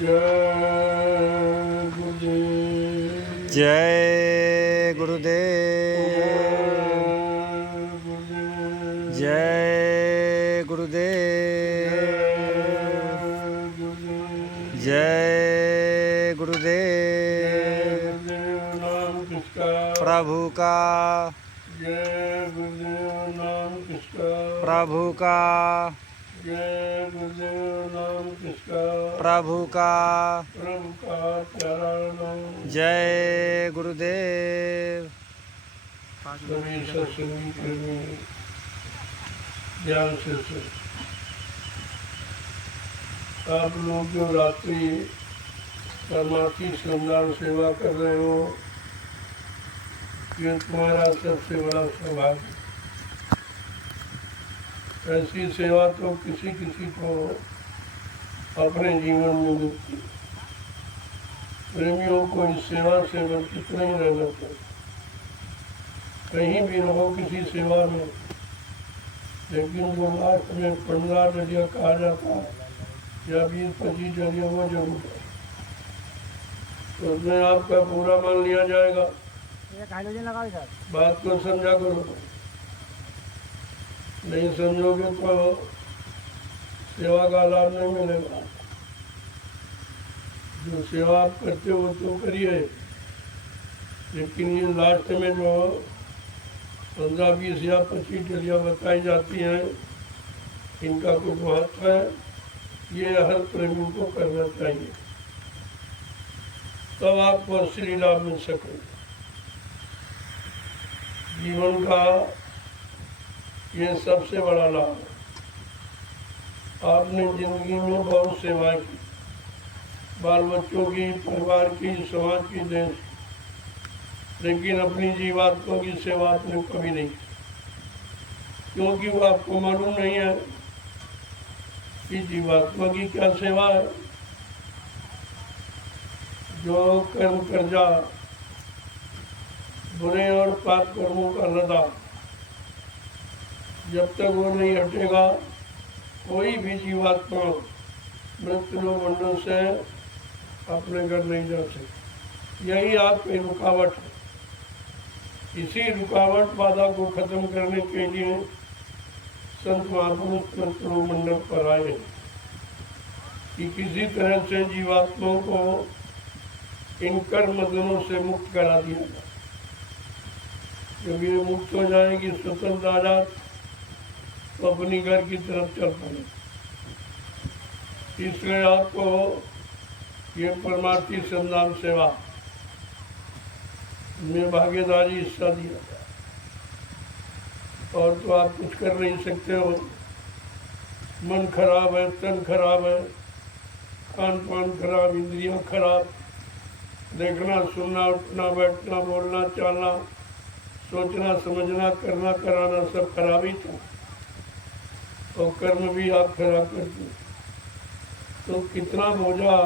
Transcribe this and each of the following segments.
जय गुरुदेव, जय गुरुदेव, जय गुरुदेव। प्रभु का जय गुरुदेव नाम किसका, प्रभु का जय गुरुदेव नाम किसका, प्रभु का प्रभु का प्यारा नाम। जय गुरुदेव। सभी सत्संगी प्रेमी ध्यान से सुन। आप लोग जो रात्रि परमार्थी श्रमदान सेवा कर रहे हो, ये तुम्हारा सबसे बड़ा सौभाग्य। ऐसी सेवा तो किसी किसी को अपने जीवन में मिलती। प्रेमियों को इस सेवा से वंचित नहीं रहना चाहिए। कहीं भी रहो किसी सेवा में, लेकिन जो लास्ट में 15 डलिया कहा जाता है या 20-25 डलिया, वो जरूर है। तो उसमें आपका पूरा मान लिया जाएगा। बात को समझा करो, नहीं समझोगे तो सेवा का लाभ नहीं मिलेगा। जो सेवा आप करते हो तो करिए, लेकिन ये लास्ट में जो 15, 20 या 25 डलियाँ बताई जाती हैं, इनका कुछ महत्व है। ये हर प्रेमी को करना चाहिए, तब आपको असली लाभ मिल सकेगा। जीवन का ये सबसे बड़ा लाभ है। आपने जिंदगी में बहुत सेवाएं की, बाल बच्चों की, परिवार की, समाज की, देश, लेकिन अपनी जीवात्मा की सेवा आपने कभी नहीं की, क्योंकि वो आपको मालूम नहीं है कि जीवात्मा की क्या सेवा है। जो कर्म कर्जा, बुरे और पाप कर्मों का लदा, जब तक वो नहीं हटेगा, कोई भी जीवात्मा मृत्यु मंडल से अपने घर नहीं जा सकती। यही आपकी रुकावट है। इसी रुकावट बाधा को खत्म करने के लिए संत महापुरुष मृत्यु मंडल पर आए कि किसी तरह से जीवात्माओं को इन कर्म बंधनों से मुक्त करा दिया जाए। जब ये मुक्त हो जाएगी, स्वतंत्र आजाद, तो अपनी घर की तरफ चल पड़े। इसलिए आपको ये परमार्थी श्रमदान सेवा में भागीदारी हिस्सा दिया जाए। और तो आप कुछ कर नहीं सकते हो। मन खराब है, तन खराब है, खान पान खराब, इंद्रियां खराब, देखना, सुनना, उठना, बैठना, बोलना, चालना, सोचना, समझना, करना, कराना सब खराब ही था। और कर्म भी आप खराब करते, तो कितना बोझा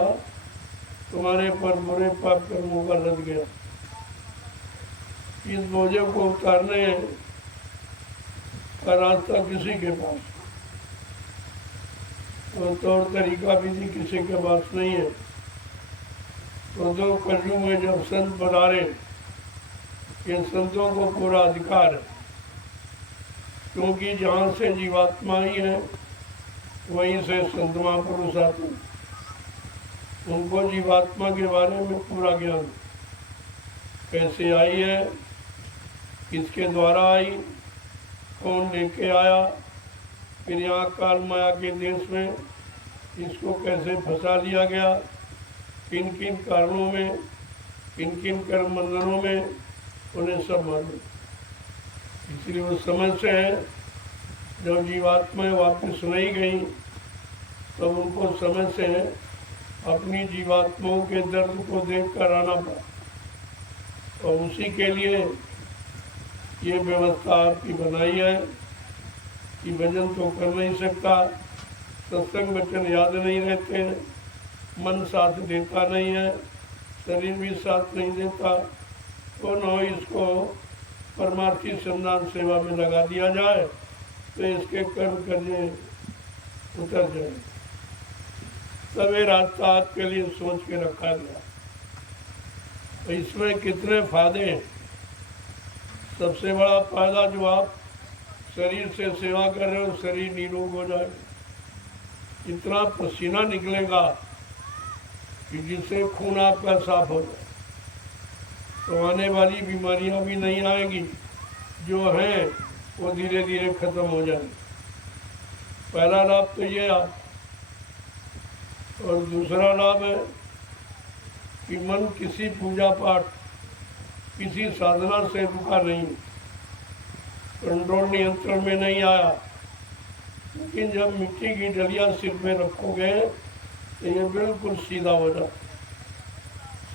तुम्हारे पर बुरे पाप कर्मों का लग गया। इस बोझे को उतारने का रास्ता किसी के पास, और तौर तरीका भी किसी के पास नहीं है। तो दो कलयुग में जब संत पधारे, ये संतों को पूरा अधिकार है, क्योंकि जहाँ से जीवात्मा ही है वहीं से संत महापुरुष आते हैं। उनको जीवात्मा के बारे में पूरा ज्ञान, कैसे आई है, किसके द्वारा आई, कौन लेके आया, फिर यहाँ काल माया के देश में इसको कैसे फंसा लिया गया, किन किन कारणों में, किन किन कर्म बंधनों में, उन्हें सब मालूम। इसलिए उस समय से जब जीवात्माएं वापस नहीं गई, तब उनको समय से अपनी जीवात्माओं के दर्द को देख कर आना पड़ा। और उसी के लिए ये व्यवस्था आपकी बनाई है कि भजन तो कर नहीं सकता, सत्संग वचन याद नहीं रहते, मन साथ देता नहीं है, शरीर भी साथ नहीं देता, तो न इसको परमार्थी श्रमदान सेवा में लगा दिया जाए, तो इसके कर्म करने उतर जाए। सभी रास्ता आपके लिए सोच के रखा गया। तो इसमें कितने फायदे हैं। सबसे बड़ा फायदा जो आप शरीर से सेवा कर रहे हो, शरीर निरोग हो जाए, इतना पसीना निकलेगा कि जिससे खून आपका साफ हो जाए, तो आने वाली बीमारियां भी नहीं आएंगी, जो हैं वो धीरे धीरे खत्म हो जाएंगी। पहला लाभ तो ये आप, और दूसरा लाभ है कि मन किसी पूजा पाठ, किसी साधना से रुका नहीं, कंट्रोल नियंत्रण में नहीं आया। लेकिन जब मिट्टी की डलियां सिर में रखोगे तो ये बिल्कुल सीधा हो जाता,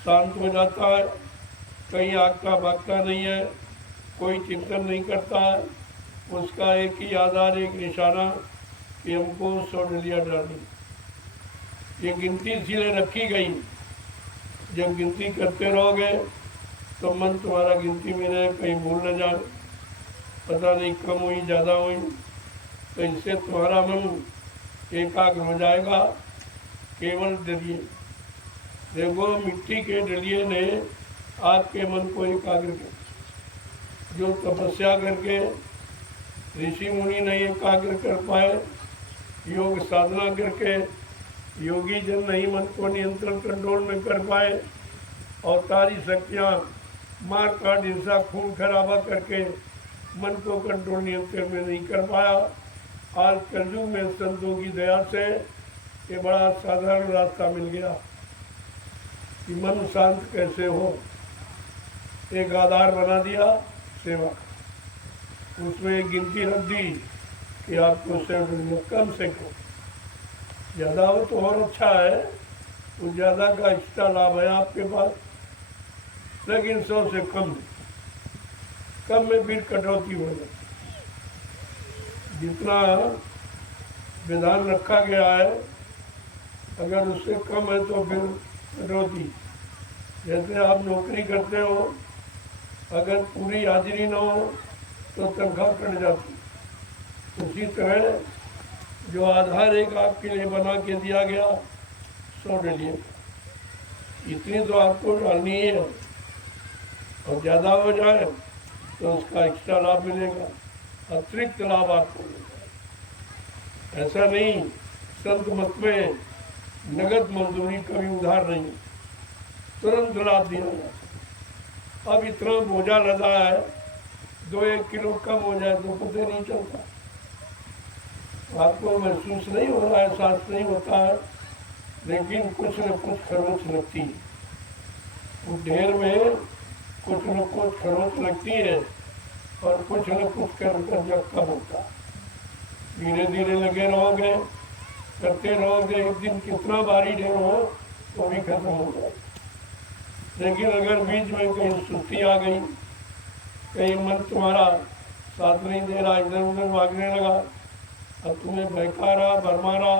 शांत हो जाता है, कहीं आगता भागता नहीं है, कोई चिंतन नहीं करता है। उसका एक ही आधार, एक निशाना कि हमको 100 डलियां डालनी। ये गिनती इसीलिए रखी गई, जब गिनती करते रहोगे तो मन तुम्हारा गिनती में रहे, कहीं भूल न जाए, पता नहीं कम हुई ज़्यादा हुई। तो इससे तुम्हारा मन एकाग्र हो जाएगा। केवल डलिए, देखो मिट्टी के डलिए ने आपके मन को एकाग्र किया। जो तपस्या करके ऋषि मुनि नहीं एकाग्र कर पाए, योग साधना करके योगी जन नहीं मन को नियंत्रण कंट्रोल में कर पाए, अवतारी शक्तियाँ मार काट हिंसा खून खराबा करके मन को कंट्रोल नियंत्रण में नहीं कर पाया। आज कलयुग में संतों की दया से ये बड़ा साधारण रास्ता मिल गया कि मन शांत कैसे हो। एक आधार बना दिया सेवा, उसमें एक गिनती रख दी कि आपको सेवा कम से कम, ज़्यादा हो तो और अच्छा है, वो ज़्यादा का एक्स्ट्रा लाभ है आपके पास, लेकिन 100 से कम में फिर कटौती हो जाती। जितना विधान रखा गया है, अगर उससे कम है तो फिर कटौती। जैसे आप नौकरी करते हो, अगर पूरी हाजिरी न हो तो तनख्वाह कट जाती, उसी तरह जो आधार एक आपके लिए बना के दिया गया 100 डलियां, इतनी तो आपको डालनी है, और ज़्यादा हो जाए तो उसका एक्स्ट्रा लाभ मिलेगा, अतिरिक्त लाभ आपको मिलेगा। ऐसा नहीं, संत मत में नगद मजदूरी कभी उधार नहीं, तुरंत लाभ दिया जाता। अब इतना बोझा लदा है, 2-1 किलो कम हो जाए तो पता नहीं चलता, आपको महसूस नहीं हो रहा है, एहसास नहीं होता है, लेकिन कुछ न कुछ खरोच लगती है। उस ढेर में कुछ न कुछ खरोच लगती है, और कुछ न कुछ कर जब कम होता है। धीरे धीरे लगे रहोगे, करते रहोगे, एक दिन कितना भारी ढेर हो वो भी खत्म हो जाए। लेकिन अगर बीच में कहीं सुस्ती आ गई, कहीं मन तुम्हारा साथ नहीं दे रहा, इधर उधर भागने लगा, अब तुम्हें बहका रहा, भरमा रहा,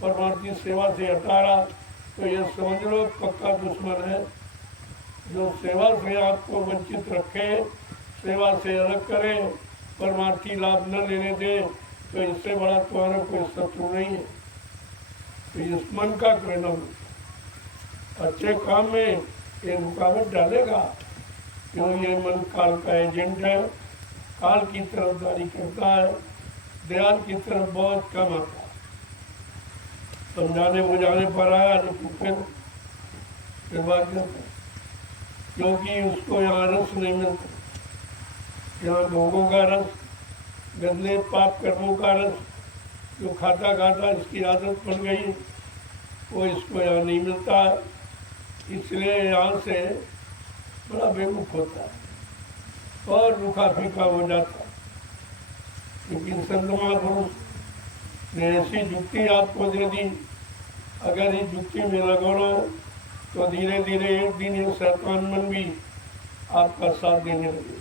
परमार्थी सेवा से हटा रहा, तो ये समझ लो पक्का दुश्मन है। जो सेवा से आपको वंचित रखे, सेवा से अलग करे, परमार्थी लाभ न लेने दे, तो इससे बड़ा तुम्हारा कोई शत्रु नहीं है। तो इस मन का परिणाम अच्छे काम में ये रुकावट डालेगा, क्यों? ये मन काल का एजेंट है, काल की तरफदारी करता है, दयाल की तरफ बहुत कम आता है। समझाने बुझाने पर आया, लेकिन फिर बात करता, क्योंकि उसको यहाँ रस नहीं मिलता। यहाँ भोगों का रस, गंदे पाप कर्मों का रस, जो खाता खाता इसकी आदत पड़ गई है, वो इसको यहाँ नहीं मिलता है। इसलिए यहाँ से बड़ा बेवकूफ होता है और रूखा फीका हो जाता है। लेकिन संत महापुरुष ने ऐसी जुक्ति आपको दे दी, अगर इस जुक्ति में लगो तो धीरे धीरे एक दिन ये शैतान मन भी आपका साथ देने लगे।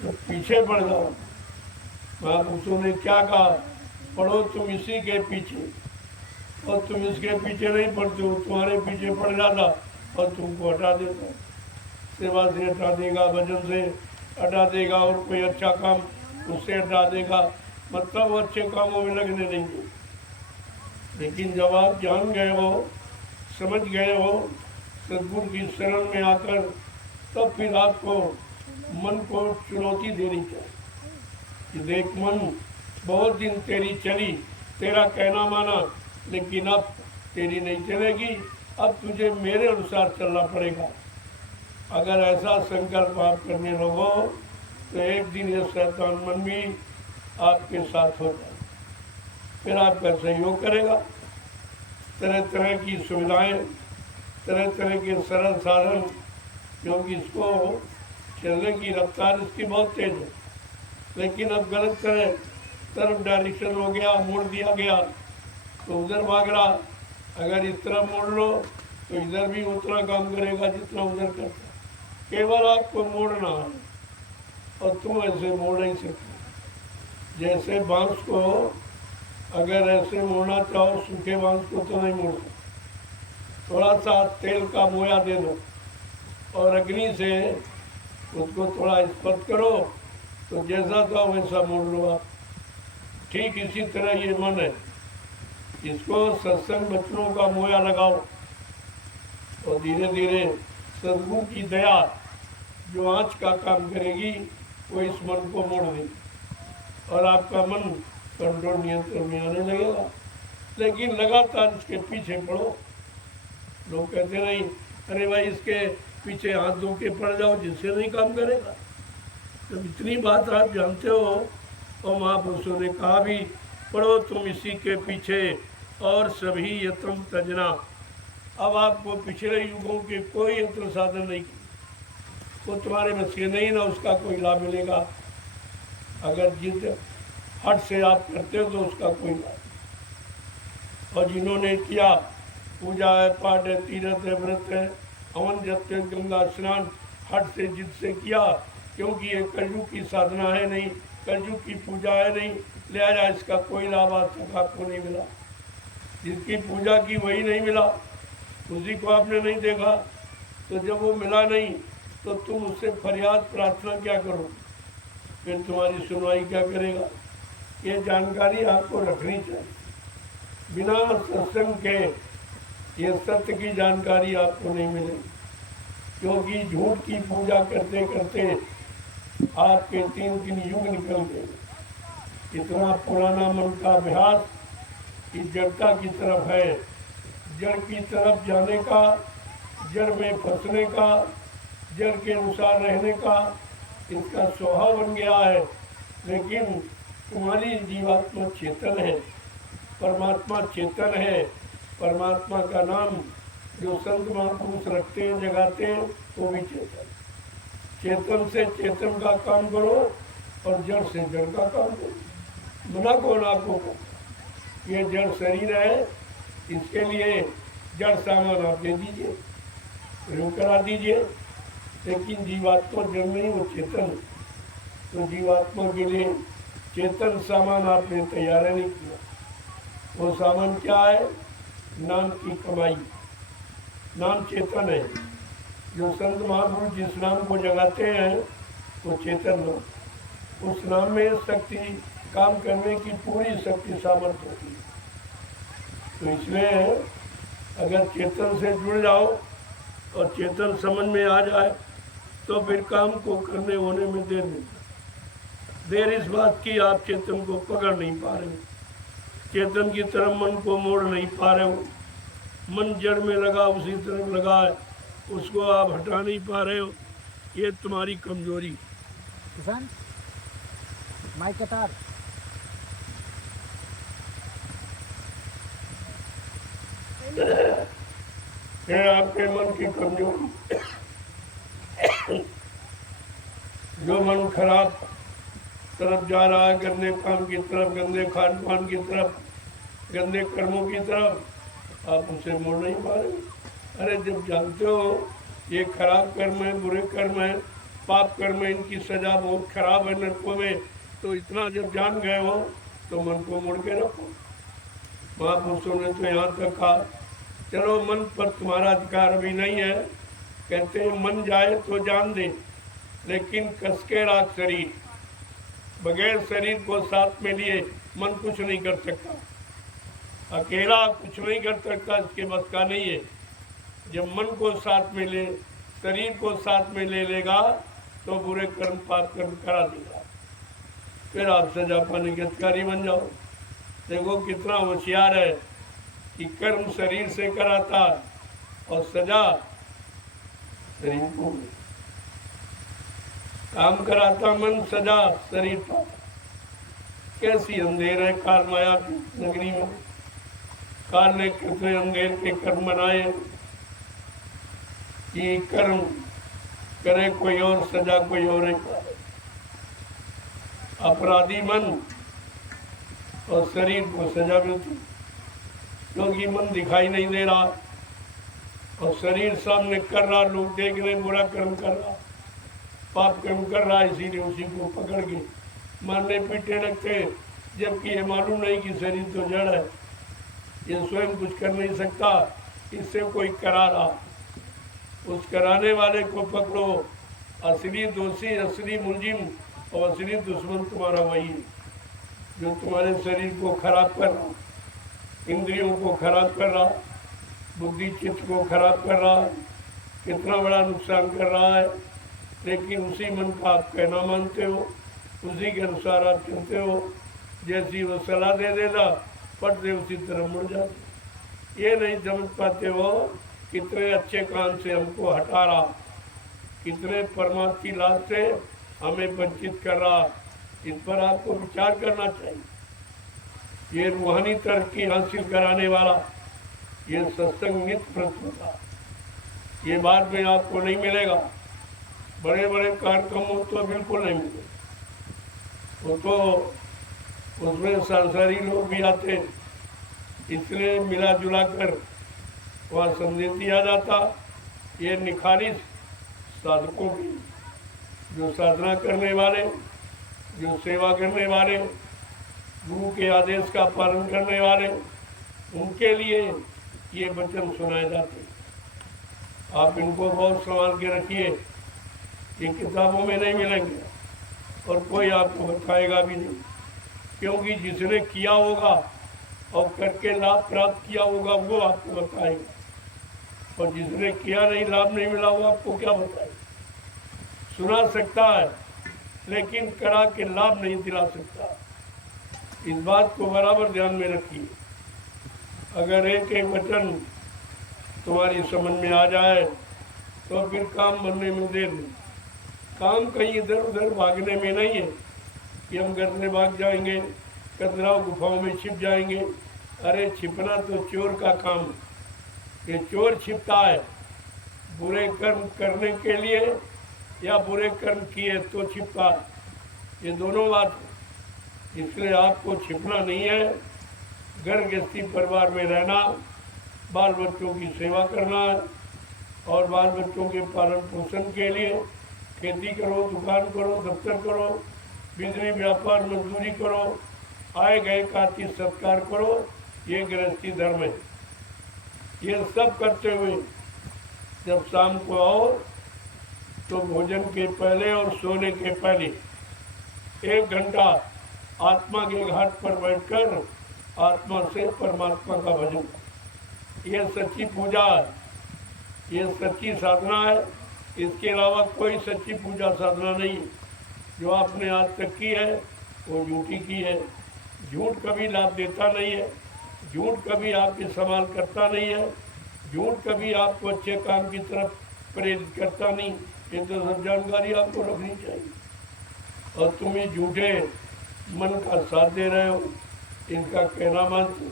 तो पीछे पड़ जाओ। महापुरुषों ने क्या कहा, पढ़ो तुम इसी के पीछे, और तुम इसके पीछे नहीं पड़ते हो, तुम्हारे पीछे पड़ जाता और तुमको हटा देता। सेवा से हटा देगा, भजन से हटा देगा, और कोई अच्छा काम उससे हटा देगा, मतलब वो अच्छे कामों में लगने नहीं दे। लेकिन जब आप जान गए हो, समझ गए हो सदगुरु की शरण में आकर, तब फिर आपको मन को चुनौती देनी चाहिए कि देख मन, बहुत दिन तेरी चली, तेरा कहना माना, लेकिन अब तेरी नहीं चलेगी, अब तुझे मेरे अनुसार चलना पड़ेगा। अगर ऐसा संकल्प आप करने लगो तो एक दिन ये शैतान मन भी आपके साथ हो जाए, फिर आपका सहयोग करेगा। तरह तरह की सुविधाएं, तरह तरह के सरल साधन, क्योंकि इसको चलने की रफ्तार इसकी बहुत तेज है, लेकिन अब गलत तरफ डायरेक्शन हो गया, मोड़ दिया गया तो उधर भाग रहा। अगर इस तरफ मोड़ लो तो इधर भी उतना काम करेगा जितना उधर करता। केवल आपको मोड़ना है और तुम ऐसे मोड़ नहीं सकते। जैसे बांस को अगर ऐसे मोड़ना चाहो, सूखे बांस को तो नहीं मोड़ सकते। थोड़ा सा तेल का मोया दे दो और अग्नि से उसको थोड़ा स्पर्श करो तो जैसा था वैसा मोड़ लो आप। ठीक इसी तरह ये मन है, इसको सत्संग वचनों का मोया लगाओ और धीरे धीरे सदगुरु की दया जो आँच का काम करेगी वो इस मन को मोड़ देगी और आपका मन कंट्रोल नियंत्रण में आने लगेगा। लेकिन लगातार इसके पीछे पड़ो। लोग कहते नहीं, अरे भाई इसके पीछे हाथ धो के पड़ जाओ, जिससे नहीं काम करेगा। जब इतनी बात आप जानते हो, और महापुरुषों ने कहा भी, पढ़ो तुम इसी के पीछे और सभी यत्न तजना। अब आपको पिछले युगों के कोई यंत्र साधन नहीं, वो तुम्हारे बस के नहीं, ना उसका कोई लाभ मिलेगा। अगर जिद हट से आप करते हो तो उसका कोई लाभ। और जिन्होंने किया, पूजा है, पाठ है, तीर्थ है, व्रत है, हवन जप है, गंगा स्नान, हट से जिद से किया, क्योंकि ये कलयुग की साधना है नहीं, कलयुग की पूजा है नहीं, लिहाजा इसका कोई लाभ आज तक आपको नहीं मिला। जिसकी पूजा की वही नहीं मिला, उसी को आपने नहीं देखा। तो जब वो मिला नहीं तो तुम उससे फरियाद प्रार्थना क्या करो, फिर तुम्हारी सुनवाई क्या करेगा। ये जानकारी आपको रखनी चाहिए। बिना सत्संग के ये सत्य की जानकारी आपको नहीं मिलेगी, क्योंकि झूठ की पूजा करते करते आपके 3 युग निकल गए। इतना पुराना मन का अभ्यास कि जड़ता की तरफ है, जड़ की तरफ जाने का, जड़ में फंसने का, जड़ के अनुसार रहने का इसका स्वभाव बन गया है। लेकिन तुम्हारी जीवात्मा चेतन है, परमात्मा चेतन है। परमात्मा का नाम जो संत महापुरुष रखते हैं, जगाते हैं, वो भी चेतन। चेतन से चेतन का काम करो और जड़ से जड़ का काम करो। मना कौन आपको? ये जड़ शरीर है, इसके लिए जड़ सामान आप दे दीजिए, प्रयोग करा दीजिए। लेकिन जीवात्मा जड़ नहीं, वो चेतन है। तो जीवात्मा के लिए चेतन सामान आपने तैयार नहीं किया। वो सामान क्या है? नाम की कमाई। नाम चेतन है। जो संत महापुरुष जिस नाम को जगाते हैं वो चेतन नाम। उस नाम में शक्ति, काम करने की पूरी शक्ति सामर्थ्य होती है। तो इसलिए अगर चेतन से जुड़ जाओ और चेतन समझ में आ जाए तो फिर काम को करने होने में देर नहीं। देर इस बात की आप चेतन को पकड़ नहीं पा रहे हो, चेतन की तरफ मन को मोड़ नहीं पा रहे हो। मन जड़ में लगा, उसी तरफ लगा है, उसको आप हटा नहीं पा रहे हो। ये तुम्हारी कमजोरी। किसान माइक कतार है आपके मन की कमजोरी। जो मन खराब तरफ जा रहा है, गंदे काम की तरफ, गंदे खान पान की तरफ, गंदे कर्मों की तरफ, आप उसे मोड़ नहीं पा रहे। अरे जब जानते हो ये खराब कर्म है, बुरे कर्म है, पाप कर्म है, इनकी सजा बहुत खराब है नरकों में, तो इतना जब जान गए हो तो मन को मोड़ के रखो। महापुरुषों ने तो यहाँ तक कहा, चलो मन पर तुम्हारा अधिकार अभी नहीं है, कहते हैं मन जाए तो जान दे, लेकिन कस के राख शरीर। बगैर शरीर को साथ में लिए मन कुछ नहीं कर सकता। अकेला कुछ नहीं कर सकता, इसके बस का नहीं है। जब मन को साथ में ले, शरीर को साथ में ले लेगा तो बुरे कर्म पाप कर्म करा देगा, फिर आप सजा पाने के अधिकारी बन जाओ। देखो कितना होशियार है कि कर्म शरीर से कराता और सजा शरीर को। काम कराता मन, सजा शरीर पाता। कैसी अंधेर है काल माया की नगरी में। काल ने कितने अंधेर के कर्म बनाए कि कर्म करे कोई और, सजा कोई और है। अपराधी मन और शरीर को सजा मिलती, क्योंकि मन दिखाई नहीं दे रहा और शरीर सामने कर रहा, लोग देख रहे बुरा कर्म कर रहा, पाप कर्म कर रहा, इसीलिए उसी को पकड़ के मारने पीटने लगते, जबकि ये मालूम नहीं कि शरीर तो जड़ है, ये स्वयं कुछ कर नहीं सकता, इससे कोई करा रहा। उस कराने वाले को पकड़ो। असली दोषी, असली मुलजिम और असली दुश्मन तुम्हारा वही है जो तुम्हारे शरीर को खराब कर रहा, इंद्रियों को खराब कर रहा, बुद्धि चित्त को खराब कर रहा, कितना बड़ा नुकसान कर रहा है। लेकिन उसी मन का आप कहना मानते हो, उसी के अनुसार आप चलते हो। जैसी वो सलाह दे देगा पट दे उसी तरह मुड़ जाते। ये नहीं समझ पाते हो कितने अच्छे काम से हमको हटा रहा, कितने परमात्मा की लाभ से हमें वंचित कर रहा। इस पर आपको विचार करना चाहिए। ये रूहानी तरक्की हासिल कराने वाला ये सत्संग नित्य प्रस्तुता, ये बाद में आपको नहीं मिलेगा। बड़े बड़े कार्यक्रमों तो बिल्कुल नहीं मिले, वो तो उसमें सांसारिक लोग भी आते, इसलिए मिला जुला कर वहाँ संदेश दिया जाता। ये निखारिश साधकों की, जो साधना करने वाले, जो सेवा करने वाले, गुरु के आदेश का पालन करने वाले, उनके लिए ये वचन सुनाए जाते। आप इनको बहुत संभाल के रखिए, ये किताबों में नहीं मिलेंगे और कोई आपको बताएगा भी नहीं, क्योंकि जिसने किया होगा और करके लाभ प्राप्त किया होगा वो आपको बताएगा, और जिसने किया नहीं, लाभ नहीं मिला वो आपको क्या बताएगा। सुना सकता है लेकिन करा के लाभ नहीं दिला सकता। इस बात को बराबर ध्यान में रखिए। अगर एक एक वचन तुम्हारी समझ में आ जाए तो फिर काम बनने में देर नहीं। काम कहीं इधर उधर भागने में नहीं है कि हम घर से भाग जाएंगे, कतराव गुफाओं में छिप जाएंगे। अरे छिपना तो चोर का काम है। ये चोर छिपता है बुरे कर्म करने के लिए या बुरे कर्म किए तो छिपता है, ये दोनों बात है। इसलिए आपको छिपना नहीं है, घर गृहस्थी परिवार में रहना, बाल बच्चों की सेवा करना है और बाल बच्चों के पालन पोषण के लिए खेती करो, दुकान करो, दफ्तर करो, बिजली व्यापार मजदूरी करो, आए गए का आतिथ्य सत्कार करो। ये गृहस्थी धर्म है। ये सब करते हुए जब शाम को आओ तो भोजन के पहले और सोने के पहले 1 घंटा आत्मा के घाट पर बैठकर आत्मा से परमात्मा का भजन, ये सच्ची पूजा है, ये सच्ची साधना है। इसके अलावा कोई सच्ची पूजा साधना नहीं है। जो आपने आज तक की है वो झूठी की है। झूठ कभी लाभ देता नहीं है, झूठ कभी आपकी संभाल करता नहीं है, झूठ कभी आपको अच्छे काम की तरफ प्रेरित करता नहीं। ये तो सब जानकारी आपको रखनी चाहिए। और तुम ये झूठे मन का साथ दे रहे हो, इनका कहना मानते,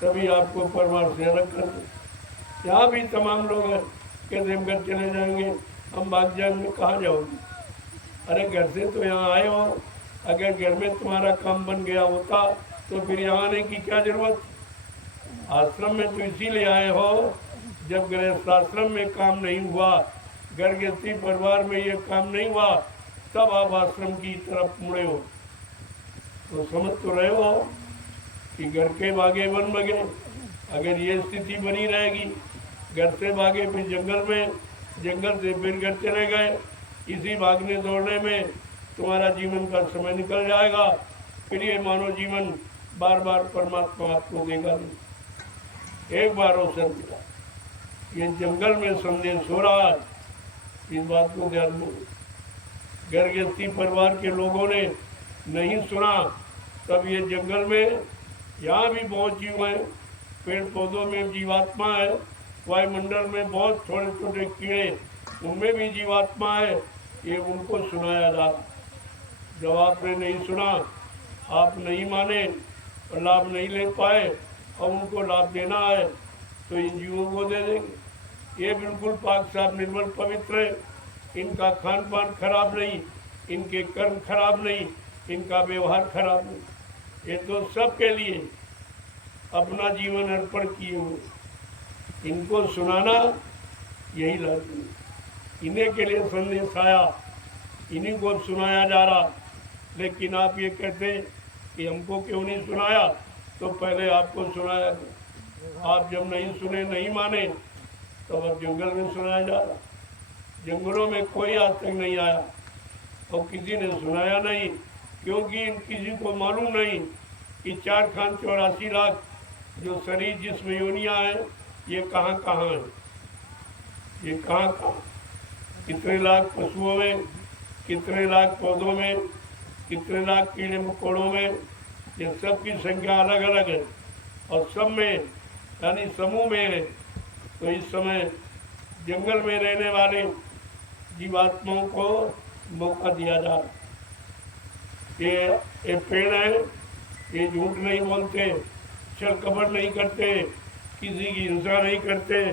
तभी आपको परमार्थ से अलग कर दे। यहाँ भी तमाम लोग हैं कहते हम घर चले जाएंगे, हम भाग जाएंगे, कहाँ जाओगे? अरे घर से तो यहाँ आए हो, अगर घर में तुम्हारा काम बन गया होता तो फिर यहाँ आने की क्या जरूरत? आश्रम में तो इसीलिए आए हो, जब गृहस्थाश्रम में काम नहीं हुआ, घर गृहस्थी परिवार में ये काम नहीं हुआ, तब आप आश्रम की तरफ मुड़े हो। तो समझ तो रहे हो कि घर के भागे वन बगे। अगर ये स्थिति बनी रहेगी, घर से भागे फिर जंगल में, जंगल से फिर घर चले गए, इसी भागने दौड़ने में तुम्हारा जीवन का समय निकल जाएगा। फिर ये मानव जीवन बार बार परमात्मा आपको देगा नहीं, एक बार अवसर मिला। ये जंगल में संदेश हो रहा है, इस बात को ध्यान में। घर गृहस्थी परिवार के लोगों ने नहीं सुना, तब ये जंगल में यहाँ भी बहुत जीव हैं, पेड़ पौधों में जीवात्मा है, वायुमंडल में बहुत छोटे छोटे कीड़े, उनमें भी जीवात्मा है, ये उनको सुनाया जा। जब आपने नहीं सुना, आप नहीं माने और लाभ नहीं ले पाए, और उनको लाभ देना है तो इन जीवों को दे देंगे। ये बिल्कुल पाक साफ निर्मल पवित्र है, इनका खान पान खराब नहीं, इनके कर्म खराब नहीं, इनका व्यवहार खराब नहीं। ये तो सबके लिए अपना जीवन अर्पण किए हुए, इनको सुनाना यही लाजमी है। इन्हीं के लिए संदेश आया, इन्हीं को सुनाया जा रहा। लेकिन आप ये कहते हैं कि हमको क्यों नहीं सुनाया, तो पहले आपको सुनाया। आप जब नहीं सुने, नहीं माने, तो अब जंगल में सुनाया जा रहा। जंगलों में कोई आज तक नहीं आया और किसी ने सुनाया नहीं, क्योंकि किसी को मालूम नहीं कि 4,84,00,000 जो शरीर जिसमें योनियाँ हैं, ये कहाँ कहाँ है, ये कहाँ कहाँ, कितने लाख पशुओं में, कितने लाख पौधों में, कितने लाख कीड़े मकोड़ों में, ये सब की संख्या अलग अलग है और सब में यानी समूह में है। तो इस समय जंगल में रहने वाले जीवात्माओं को मौका दिया जा रहा। ये पेड़ है, ये झूठ नहीं बोलते, छल कपट नहीं करते, किसी की हिंसा नहीं करते,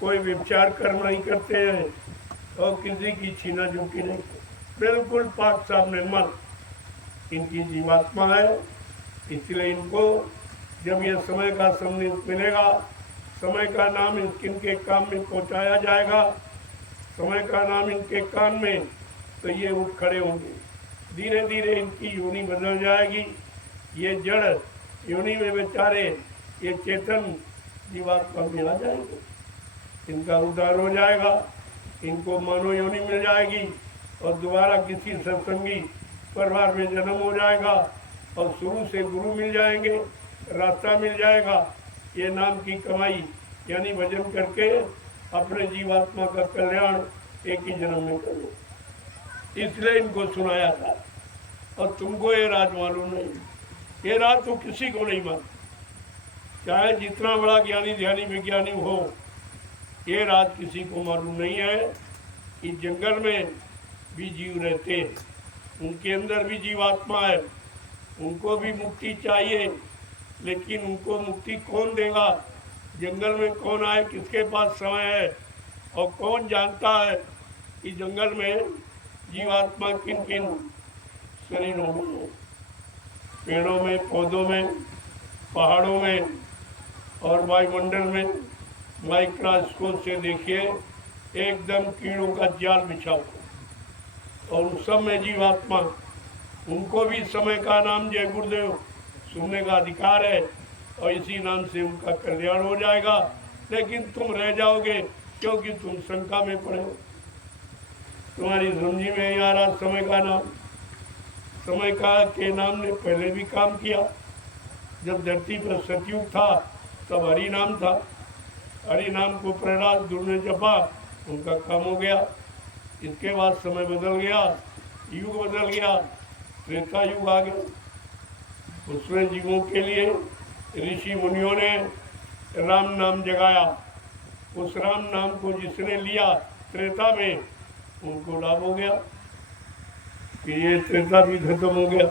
कोई व्यभिचार कर्म नहीं करते हैं और किसी की छीना झुकी नहीं, बिल्कुल पाक साफ निर्मल इनकी जीवात्मा है। इसलिए इनको जब ये समय का संदेश मिलेगा, समय का नाम इनके काम में पहुंचाया जाएगा, समय का नाम इनके कान में, तो ये उठ खड़े होंगे। धीरे धीरे इनकी योनि बदल जाएगी। ये जड़ योनि में बेचारे ये चेतन जीवात्मा में आ जाएंगे, इनका उद्धार हो जाएगा, इनको मानव योनि मिल जाएगी और दोबारा किसी सत्संगी परिवार में जन्म हो जाएगा और शुरू से गुरु मिल जाएंगे, रास्ता मिल जाएगा। ये नाम की कमाई यानी भजन करके अपने जीवात्मा का कल्याण एक ही जन्म में करो। इसलिए इनको सुनाया था। और तुमको ये राज मालूम नहीं, ये राज तो किसी को नहीं मालूम, चाहे जितना बड़ा ज्ञानी ध्यानी विज्ञानी हो, ये राज किसी को मालूम नहीं है कि जंगल में भी जीव रहते हैं, उनके अंदर भी जीवात्मा है, उनको भी मुक्ति चाहिए। लेकिन उनको मुक्ति कौन देगा? जंगल में कौन आए, किसके पास समय है और कौन जानता है कि जंगल में जीवात्मा किन किन शरीरों में है, पेड़ों में, पौधों में, पहाड़ों में और वायुमंडल में। माइक्रोस्कोप से देखिए, एकदम कीड़ों का जाल बिछा हुआ और उन सब में जीवात्मा। उनको भी समय का नाम जय गुरुदेव सुनने का अधिकार है और इसी नाम से उनका कल्याण हो जाएगा। लेकिन तुम रह जाओगे क्योंकि तुम शंका में पड़े हो, तुम्हारी समझी में नहीं आ रहा समय का नाम। समय का के नाम ने पहले भी काम किया। जब धरती पर सतयुग था तब हरि नाम था, हरि नाम को प्रहलाद दुर ने जपा, उनका काम हो गया। इसके बाद समय बदल गया, युग बदल गया, त्रेता युग आ गया। उसमें जीवों के लिए ऋषि मुनियों ने राम नाम जगाया। उस राम नाम को जिसने लिया त्रेता में, उनको लाभ हो गया कि ये त्रेता भी खत्म हो गया।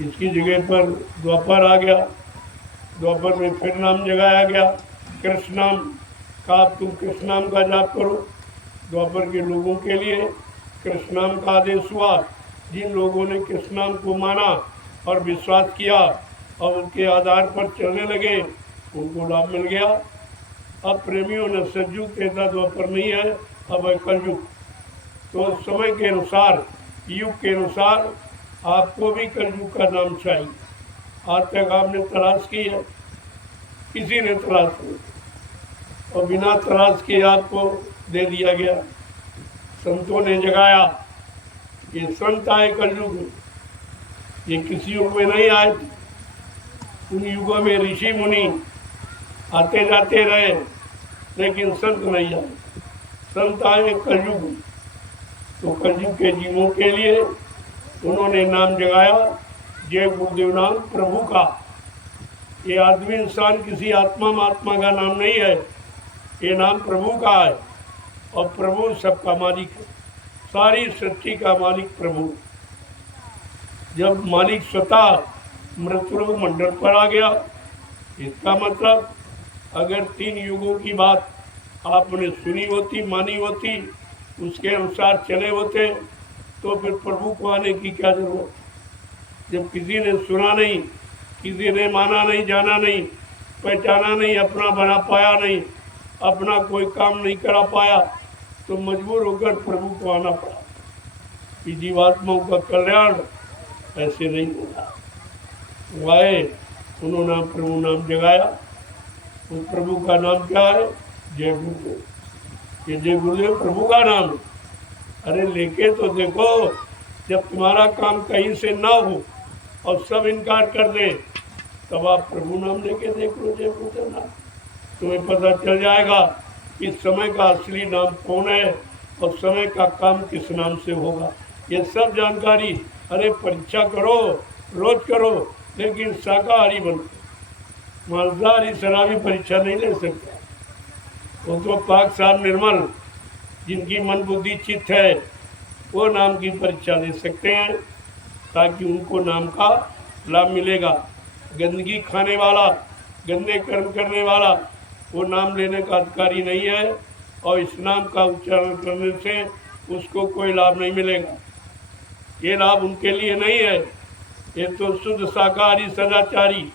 इसकी जगह पर द्वापर आ गया। द्वापर में फिर नाम जगाया गया, कृष्ण नाम का। तुम कृष्ण नाम का जाप करो। द्वापर के लोगों के लिए कृष्ण नाम का आदेश हुआ। जिन लोगों ने कृष्ण नाम को माना और विश्वास किया और उनके आधार पर चलने लगे, उनको लाभ मिल गया। अब प्रेमियों ने सतयुग त्रेता द्वापर नहीं है, अब है कलयुग। तो समय के अनुसार, युग के अनुसार आपको भी कलयुग का नाम चाहिए। आज तक आपने तलाश की है, किसी ने तलाश की और बिना तलाश के आपको दे दिया गया। संतों ने जगाया। ये संत आए कलयुग में, ये किसी युग में नहीं आए थे। उन युगों में ऋषि मुनि आते जाते रहे, लेकिन संत नहीं आए। संत आए कलयुग, तो कलयुग के जीवों के लिए उन्होंने नाम जगाया जय गुरुदेव नाम प्रभु का। ये आदमी इंसान किसी आत्मा महात्मा का नाम नहीं है, ये नाम प्रभु का है। और प्रभु सबका मालिक है, सारी सृष्टि का मालिक प्रभु। जब मालिक स्वतः मृतलोक मंडल पर आ गया, इसका मतलब अगर 3 युगों की बात आपने सुनी होती, मानी होती, उसके अनुसार चले होते, तो फिर प्रभु को आने की क्या जरूरत। जब किसी ने सुना नहीं, किसी ने माना नहीं, जाना नहीं, पहचाना नहीं, अपना बना पाया नहीं, अपना कोई काम नहीं करा पाया, तो मजबूर होकर प्रभु को आना पड़ा। कि जीवात्माओं का कल्याण ऐसे नहीं होगा। वाए उन्होंने प्रभु नाम जगाया। उस प्रभु का नाम क्या है? जय गुरुदेव। ये जय गुरुदेव प्रभु का नाम है। अरे लेके तो देखो, जब तुम्हारा काम कहीं से ना हो और सब इनकार कर दे, तब आप प्रभु नाम लेके देख लो जय गुरुदेव नाम। तुम्हें पता चल जाएगा कि समय का असली नाम कौन है और समय का काम किस नाम से होगा। ये सब जानकारी, अरे परीक्षा करो, रोज करो, लेकिन शाकाहारी बनो। मांसाहारी शराबी परीक्षा नहीं ले सकता। वो तो पाक साफ निर्मल, जिनकी मन बुद्धि चित्त है, वो नाम की परीक्षा ले सकते हैं, ताकि उनको नाम का लाभ मिलेगा। गंदगी खाने वाला, गंदे कर्म करने वाला, वो नाम लेने का अधिकारी नहीं है, और इस नाम का उच्चारण करने से उसको कोई लाभ नहीं मिलेगा। ये लाभ उनके लिए नहीं है। ये तो शुद्ध शाकाहारी सदाचारी,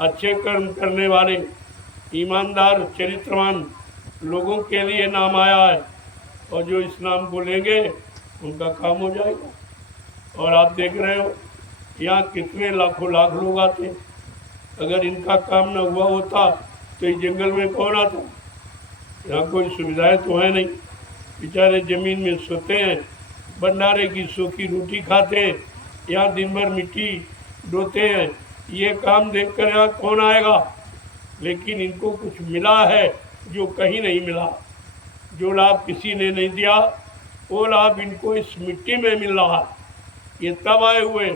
अच्छे कर्म करने वाले, ईमानदार, चरित्रवान लोगों के लिए नाम आया है, और जो इस नाम को लेंगे उनका काम हो जाएगा। और आप देख रहे हो यहाँ कितने लाखों लाख लोग आते। अगर इनका काम न हुआ होता तो इस जंगल में कौन आता। यहाँ कोई सुविधाएं तो है नहीं, बेचारे जमीन में सोते हैं, भंडारे की सूखी रोटी खाते हैं, यहाँ दिन भर मिट्टी ढोते हैं। ये काम देखकर यहाँ कौन आएगा। लेकिन इनको कुछ मिला है जो कहीं नहीं मिला। जो लाभ किसी ने नहीं दिया, वो लाभ इनको इस मिट्टी में मिल रहा है। ये तब आए हुए,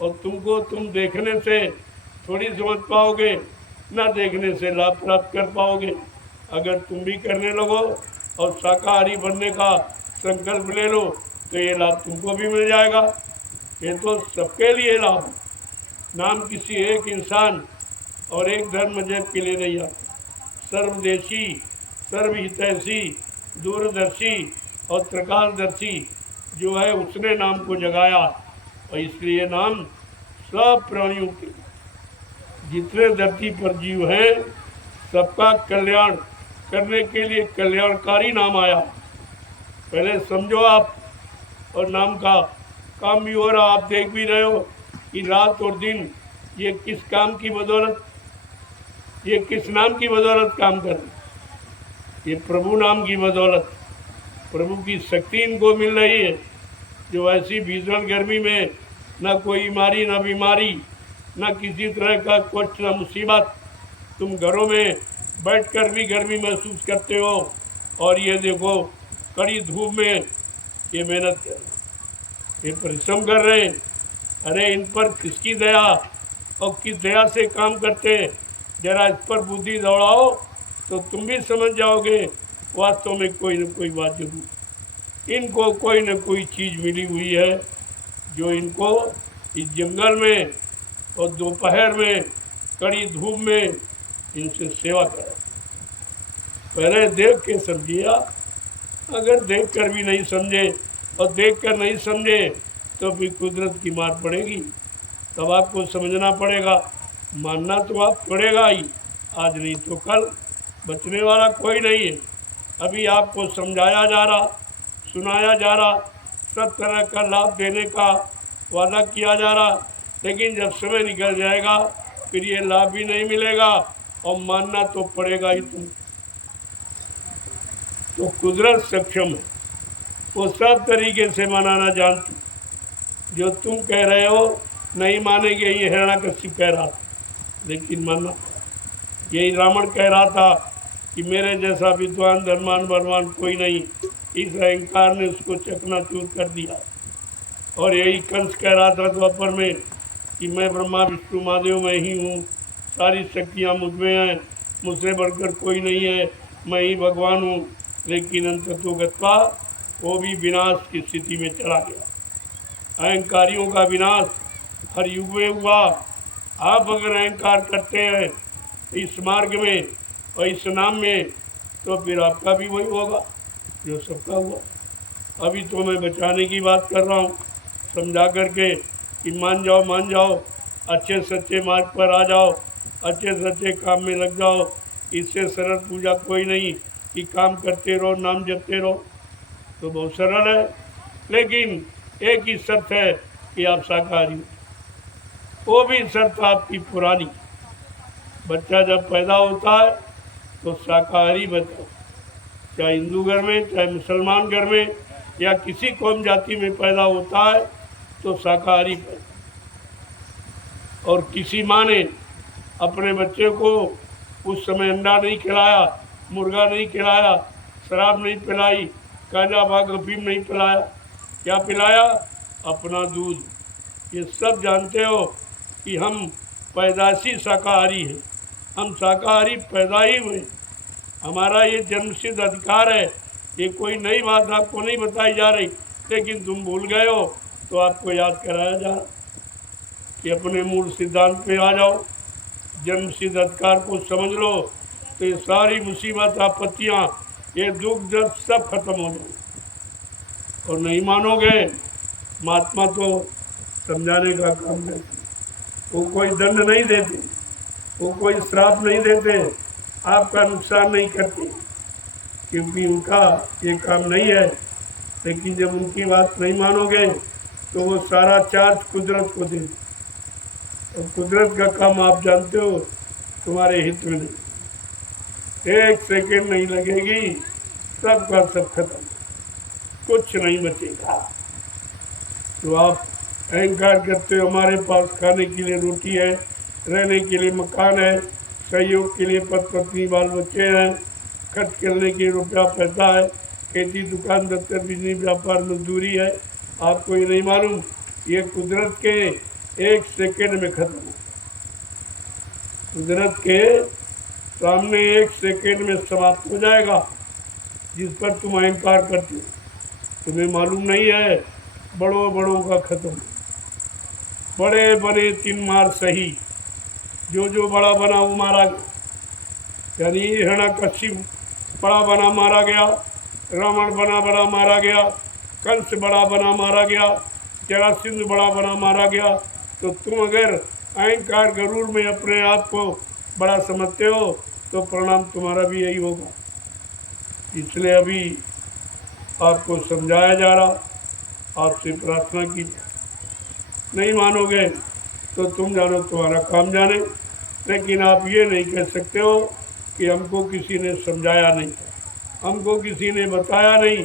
और तुम देखने से थोड़ी समझ पाओगे, ना देखने से लाभ प्राप्त कर पाओगे। अगर तुम भी करने लगो और शाकाहारी बनने का संकल्प ले लो, तो ये लाभ तुमको भी मिल जाएगा। ये तो सबके लिए लाभ है। नाम किसी एक इंसान और एक धर्म मजहब के लिए नहीं आता। सर्वदेशी, सर्वहितैषी, दूरदर्शी और त्रिकालदर्शी जो है, उसने नाम को जगाया। और इसलिए नाम सब प्राणियों के, जितने धरती पर जीव हैं, सबका कल्याण करने के लिए कल्याणकारी नाम आया। पहले समझो आप, और नाम का काम भी हो रहा। आप देख भी रहे हो कि रात और दिन ये किस काम की बदौलत, ये किस नाम की बदौलत काम कर रहे। ये प्रभु नाम की बदौलत, प्रभु की शक्ति इनको मिल रही है। जो ऐसी भीषण गर्मी में न कोई बीमारी, न बीमारी, न किसी तरह का कष्ट, न मुसीबत, तुम घरों में बैठकर भी गर्मी महसूस करते हो। और ये देखो कड़ी धूप में ये मेहनत कर, ये परिश्रम कर रहे हैं। अरे इन पर किसकी दया और किस दया से काम करते हैं, जरा इस पर बुद्धि दौड़ाओ तो तुम भी समझ जाओगे वास्तव में कोई न कोई बात जरूर। इनको कोई न कोई चीज़ मिली हुई है जो इनको इस जंगल में और दोपहर में कड़ी धूप में इनसे सेवा करे। पहले देख के समझिए। अगर देख कर भी नहीं समझे और देख कर नहीं समझे तो फिर कुदरत की मार पड़ेगी। तब आपको समझना पड़ेगा, मानना तो आप पड़ेगा ही, आज नहीं तो कल। बचने वाला कोई नहीं है। अभी आपको समझाया जा रहा, सुनाया जा रहा, सब तरह का लाभ देने का वादा किया जा रहा, लेकिन जब समय निकल जाएगा फिर ये लाभ भी नहीं मिलेगा और मानना तो पड़ेगा ही तुम। तो कुदरत सक्षम है, वो सब तरीके से मनाना जानती। जो तुम कह रहे हो नहीं मानेंगे, ये हिरण्याकश्यप कह रहा था। लेकिन माना। यही रावण कह रहा था कि मेरे जैसा विद्वान धर्मान बलवान कोई नहीं, इस अहंकार ने उसको चकनाचूर कर दिया। और यही कंस कह रहा था द्वापर में कि मैं ब्रह्मा विष्णु महादेव मैं ही हूँ, सारी शक्तियाँ मुझ में हैं, मुझसे बढ़कर कोई नहीं है, मैं ही भगवान हूँ। लेकिन अंततो गत्वा वो भी विनाश की स्थिति में चला गया। अहंकारियों का विनाश हर युग में हुआ। आप अगर अहंकार करते हैं इस मार्ग में और इस नाम में, तो फिर आपका भी वही होगा जो सबका हुआ। अभी तो मैं बचाने की बात कर रहा हूँ, समझा करके कि मान जाओ, अच्छे सच्चे मार्ग पर आ जाओ, अच्छे सच्चे काम में लग जाओ। इससे सरल पूजा कोई नहीं कि काम करते रहो, नाम जपते रहो, तो बहुत सरल है। लेकिन एक ही शर्त है कि आप शाकाहारी हो। वो भी शर्त आपकी पुरानी। बच्चा जब पैदा होता है तो शाकाहारी बच्चा, चाहे हिंदू घर में चाहे मुसलमान घर में या किसी कौम जाति में पैदा होता है तो शाकाहारी पैदा। और किसी माँ ने अपने बच्चे को उस समय अंडा नहीं खिलाया, मुर्गा नहीं खिलाया, शराब नहीं पिलाई, गांजा भांग अफीम नहीं पिलाया, क्या पिलाया? अपना दूध। ये सब जानते हो कि हम पैदाशी शाकाहारी हैं, हम शाकाहारी पैदा ही हुए। हमारा ये जन्मसिद्ध अधिकार है। ये कोई नई बात आपको नहीं बताई जा रही, लेकिन तुम भूल गए हो तो आपको याद कराया जा रहा कि अपने मूल सिद्धांत पे आ जाओ, जन्मसिद्ध अधिकार को समझ लो, तो ये सारी मुसीबत आपत्तियाँ, ये दुख दर्द सब खत्म हो जाए। और नहीं मानोगे, महात्मा तो समझाने का काम करते, वो कोई दंड नहीं देते, वो कोई श्राप नहीं देते, आपका नुकसान नहीं करते, क्योंकि उनका ये काम नहीं है। लेकिन जब उनकी बात नहीं मानोगे तो वो सारा चार्ज कुदरत को देते, और कुदरत का काम आप जानते हो तुम्हारे हित में नहीं। एक सेकेंड नहीं लगेगी, सबका सब खत्म, कुछ नहीं बचेगा। तो आप अहंकार करते हो हमारे पास खाने के लिए रोटी है, रहने के लिए मकान है, सहयोग के लिए पति पत्नी बाल बच्चे हैं, खर्च करने के लिए रुपया पैसा है, खेती दुकान दफ्तर बिजली व्यापार मजदूरी है। आपको ये नहीं मालूम, ये कुदरत के एक सेकेंड में खत्म हो, कुदरत के सामने एक सेकेंड में समाप्त हो जाएगा। जिस पर तुम अहंकार करते हो, तुम्हें मालूम नहीं है, बड़ों का खत्म। बड़े बने 3 मार सही, जो बड़ा बना वो मारा गया। यानी हिरण्यकश्यप बड़ा बना मारा गया, रावण बड़ा मारा गया, कंस बड़ा बना मारा गया, जरासंध बड़ा बना मारा गया। तो तुम अगर अहंकार गरूर में अपने आप को बड़ा समझते हो तो परिणाम तुम्हारा भी यही होगा। इसलिए अभी आपको समझाया जा रहा, आपसे प्रार्थना की। नहीं मानोगे तो तुम जानो, तुम्हारा काम जाने। लेकिन आप ये नहीं कह सकते हो कि हमको किसी ने समझाया नहीं, हमको किसी ने बताया नहीं,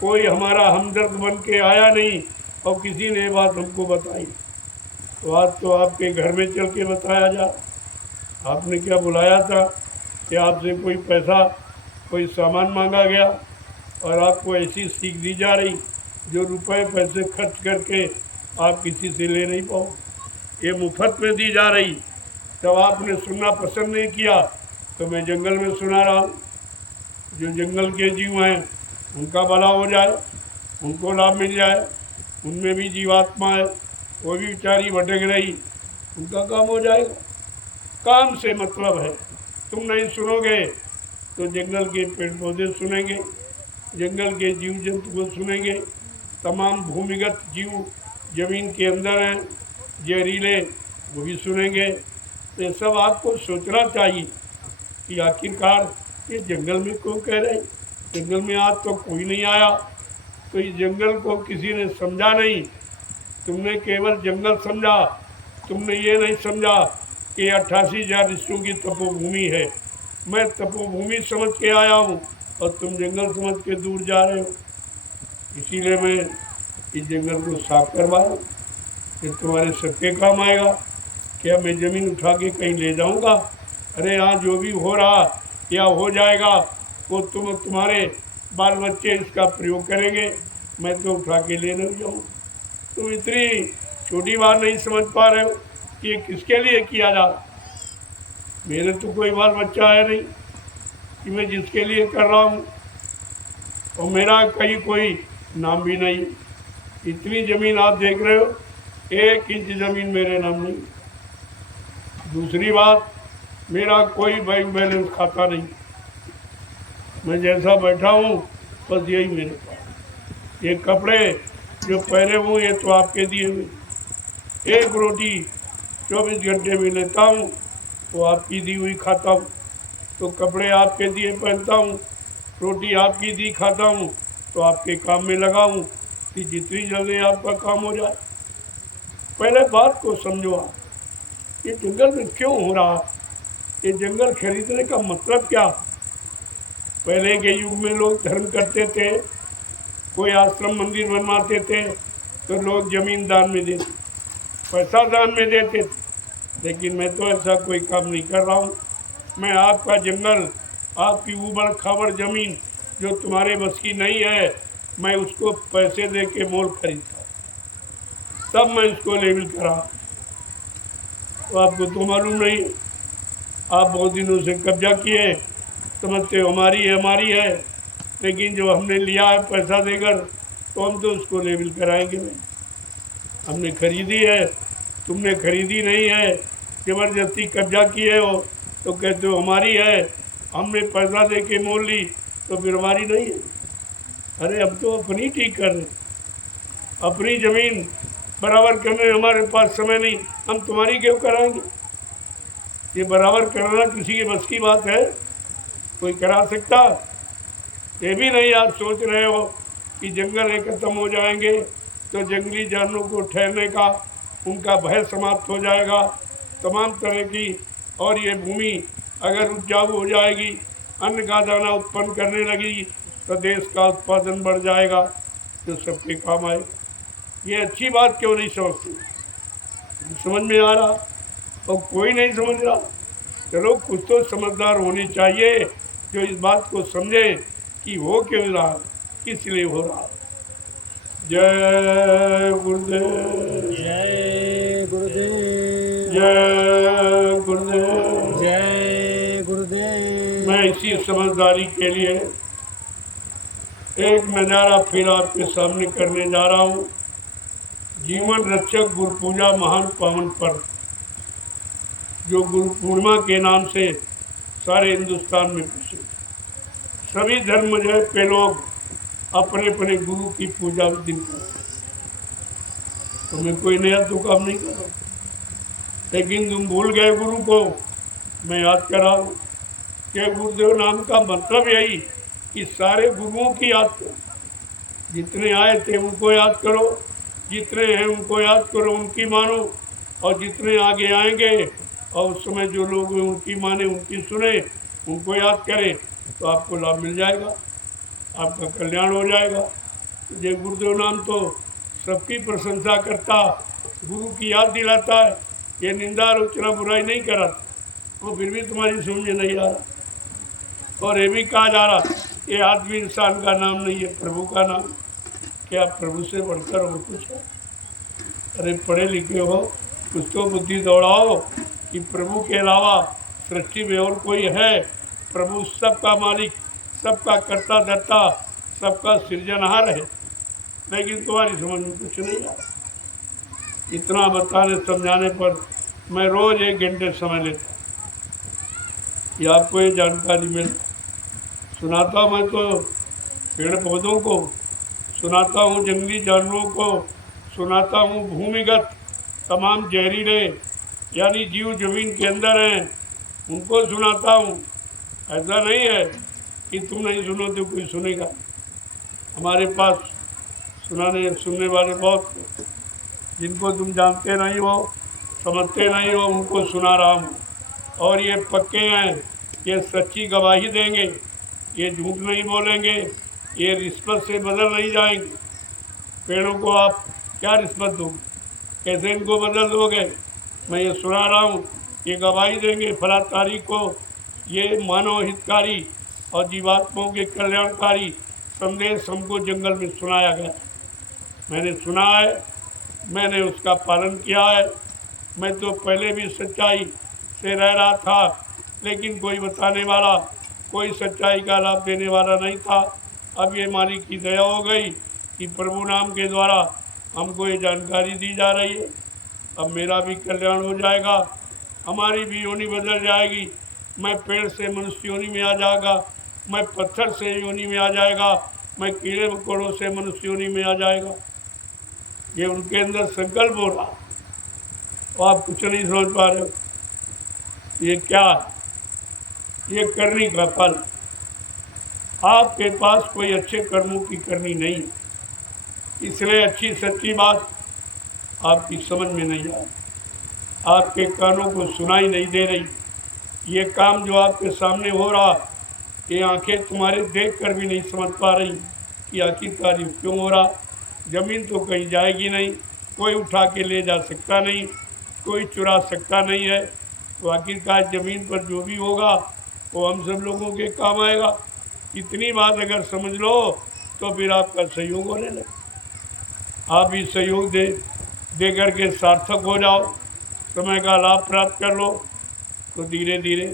कोई हमारा हमदर्द बन के आया नहीं और किसी ने बात हमको बताई। तो आज तो आपके घर में चल के बताया जा। आपने क्या बुलाया था कि आपसे कोई पैसा कोई सामान मांगा गया और आपको ऐसी सीख दी जा रही जो रुपए पैसे खर्च करके आप किसी से ले नहीं पाओ, ये मुफ्त में दी जा रही। जब आपने सुनना पसंद नहीं किया तो मैं जंगल में सुना रहा हूँ। जो जंगल के जीव हैं उनका भला हो जाए, उनको लाभ मिल जाए, उनमें भी जीवात्मा है, वो भी बेचारी भटक रही, उनका काम हो जाएगा। काम से मतलब है, तुम नहीं सुनोगे तो जंगल के पेड़ पौधे सुनेंगे, जंगल के जीव जंतु को सुनेंगे, तमाम भूमिगत जीव जमीन के अंदर हैं जहरीले, वो भी सुनेंगे। तो ये सब आपको सोचना चाहिए कि आखिरकार ये जंगल में क्यों कह रहे हैं। जंगल में आज तो कोई नहीं आया, तो इस जंगल को किसी ने समझा नहीं, तुमने केवल जंगल समझा, तुमने ये नहीं समझा कि 88,000 ऋषियों की तपोभूमि है। मैं तपोभूमि समझ के आया हूँ और तुम जंगल समझ के दूर जा रहे हो। इसीलिए मैं इस जंगल को साफ करवा रहा हूँ, ये तुम्हारे सबके काम आएगा। क्या मैं ज़मीन उठा के कहीं ले जाऊंगा? अरे यहाँ जो भी हो रहा या हो जाएगा वो तुम्हारे बाल बच्चे इसका प्रयोग करेंगे, मैं तो उठा के ले नहीं जाऊँ। तुम इतनी छोटी बात नहीं समझ पा रहे हो कि ये किसके लिए किया जा रहा। मेरे तो कोई बाल बच्चा है नहीं कि मैं जिसके लिए कर रहा हूँ, और मेरा कहीं कोई नाम भी नहीं। इतनी ज़मीन आप देख रहे हो, 1 इंच ज़मीन मेरे नाम नहीं। दूसरी बात, मेरा कोई बैंक बैलेंस खाता नहीं। मैं जैसा बैठा हूँ बस यही मेरे पास। ये कपड़े जो पहने हुए ये तो आपके दिए हुए। एक रोटी 24 घंटे में लेता हूँ वो आपकी दी हुई खाता हूँ। तो कपड़े आपके दिए पहनता हूँ, रोटी आपकी दी खाता हूँ, तो आपके काम में लगा हूँ कि जितनी जल्दी आपका काम हो जाए। पहले बात को समझो आप, ये जंगल में क्यों हो रहा, ये जंगल खरीदने का मतलब क्या? पहले के युग में लोग धर्म करते थे, कोई आश्रम मंदिर बनवाते थे तो लोग जमीन दान में देते, पैसा दान में देते थे। लेकिन मैं तो ऐसा कोई काम नहीं कर रहा हूँ। मैं आपका जंगल, आपकी ऊबड़ खाबड़ जमीन जो तुम्हारे बस की नहीं है, मैं उसको पैसे दे के मोल खरीदता हूँ, तब मैं उसको लेवल करा। तो आपको तो मालूम नहीं, आप बहुत दिनों से कब्जा किए, समझते हो हमारी है, लेकिन जो हमने लिया है पैसा देकर तो हम तो उसको लेवल कराएंगे नहीं। हमने खरीदी है, तुमने खरीदी नहीं है, ज़बरदस्ती कब्जा किए हो तो कहते हो हमारी है, हमने पैसा दे के मोल ली तो फिर हमारी नहीं है। अरे अब तो अपनी ठीक कर रहे, अपनी ज़मीन बराबर करने हमारे पास समय नहीं, हम तुम्हारी क्यों कराएंगे? ये बराबर करना किसी के बस की बात है? कोई करा सकता? ये भी नहीं आप सोच रहे हो कि जंगल खत्म हो जाएंगे तो जंगली जानवरों को ठहरने का उनका भय समाप्त हो जाएगा, तमाम तरह की, और ये भूमि अगर उपजाऊ हो जाएगी, अन्न का दाना उत्पन्न करने लगी तो देश का उत्पादन बढ़ जाएगा, जो सबके काम आएगा। ये अच्छी बात क्यों नहीं समझती? समझ में आ रहा और कोई नहीं समझ रहा। चलो कुछ तो समझदार होने चाहिए जो इस बात को समझे कि हो क्यों रहा, किस लिए हो रहा। जय गुरुदेव, जय गुरुदेव, जय गुरुदेव। जय गुरुदेव। मैं इसी समझदारी के लिए एक नज़ारा फिर आपके सामने करने जा रहा हूँ। जीवन रक्षक गुरु पूजा महान पावन पर्व, जो गुरु पूर्णिमा के नाम से सारे हिंदुस्तान में प्रसिद्ध। सभी धर्म जो पे लोग अपने अपने गुरु की पूजा दिन करते। तो मैं कोई नया तो काम नहीं कर रहा, लेकिन तुम भूल गए गुरु को। मैं याद करा हूँ कि गुरुदेव नाम का मतलब यही कि सारे गुरुओं की याद करो। जितने आए थे उनको याद करो, जितने हैं उनको याद करो, उनकी मानो, और जितने आगे आएंगे और उस समय जो लोग हैं उनकी माने, उनकी सुने, उनको याद करें, तो आपको लाभ मिल जाएगा, आपका कल्याण हो जाएगा। जय गुरुदेव नाम तो सबकी प्रशंसा करता, गुरु की याद दिलाता है। ये निंदा आलोचना बुराई नहीं कराता, वो फिर भी तुम्हारी समझ में नहीं आ रहा। और ये भी कहा जा रहा ये आदमी इंसान का नाम नहीं है, प्रभु का नाम। क्या प्रभु से बढ़कर और कुछ है? अरे पढ़े लिखे हो, कुछ तो बुद्धि दौड़ाओ कि प्रभु के अलावा सृष्टि में और कोई है? प्रभु सबका मालिक, सबका कर्ता धर्ता, सबका सृजनहार है, लेकिन तुम्हारी समझ में कुछ नहीं आ। इतना बताने समझाने पर मैं रोज 1 घंटे समय लेता कि आपको ये जानकारी मिल। सुनाता मैं तो पेड़ पौधों को, सुनाता हूँ जंगली जानवरों को, सुनाता हूँ भूमिगत तमाम जहरीले यानी जीव जमीन के अंदर हैं उनको सुनाता हूँ। ऐसा नहीं है कि तुम नहीं सुनो तो कोई सुनेगा। हमारे पास सुनने वाले बहुत, जिनको तुम जानते नहीं हो, समझते नहीं हो, उनको सुना रहा हूँ। और ये पक्के हैं, ये सच्ची गवाही देंगे, ये झूठ नहीं बोलेंगे, ये रिश्वत से बदल नहीं जाएंगे। पेड़ों को आप क्या रिश्वत दोगे? कैसे इनको बदल दोगे? मैं ये सुना रहा हूँ, ये गवाही देंगे फला तारीख को ये मानव हितकारी और जीवात्माओं के कल्याणकारी संदेश हमको जंगल में सुनाया गया। मैंने सुना है, मैंने उसका पालन किया है। मैं तो पहले भी सच्चाई से रह रहा था, लेकिन कोई बताने वाला, कोई सच्चाई का लाभ देने वाला नहीं था। अब ये मालिक की दया हो गई कि प्रभु नाम के द्वारा हमको ये जानकारी दी जा रही है। अब मेरा भी कल्याण हो जाएगा, हमारी भी योनि बदल जाएगी। मैं पेड़ से मनुष्य योनि में आ जाएगा, मैं पत्थर से योनि में आ जाएगा, मैं कीड़े मकोड़ों से मनुष्य योनि में आ जाएगा। ये उनके अंदर संकल्प हो रहा, तो आप कुछ नहीं समझ पा रहे हो। ये क्या है? ये करनी का फल। आपके पास कोई अच्छे कर्मों की करनी नहीं है, इसलिए अच्छी सच्ची बात आपकी समझ में नहीं आई, आपके कानों को सुनाई नहीं दे रही। ये काम जो आपके सामने हो रहा, ये आंखें तुम्हारे देख कर भी नहीं समझ पा रही कि आखिरकार ये क्यों हो रहा। जमीन तो कहीं जाएगी नहीं, कोई उठा के ले जा सकता नहीं, कोई चुरा सकता नहीं है। तो आखिरकार जमीन पर जो भी होगा वो हम सब लोगों के काम आएगा। इतनी बात अगर समझ लो तो फिर आपका सहयोग होने लगे। आप भी सहयोग दे करके सार्थक हो जाओ, समय का लाभ प्राप्त कर लो। तो धीरे धीरे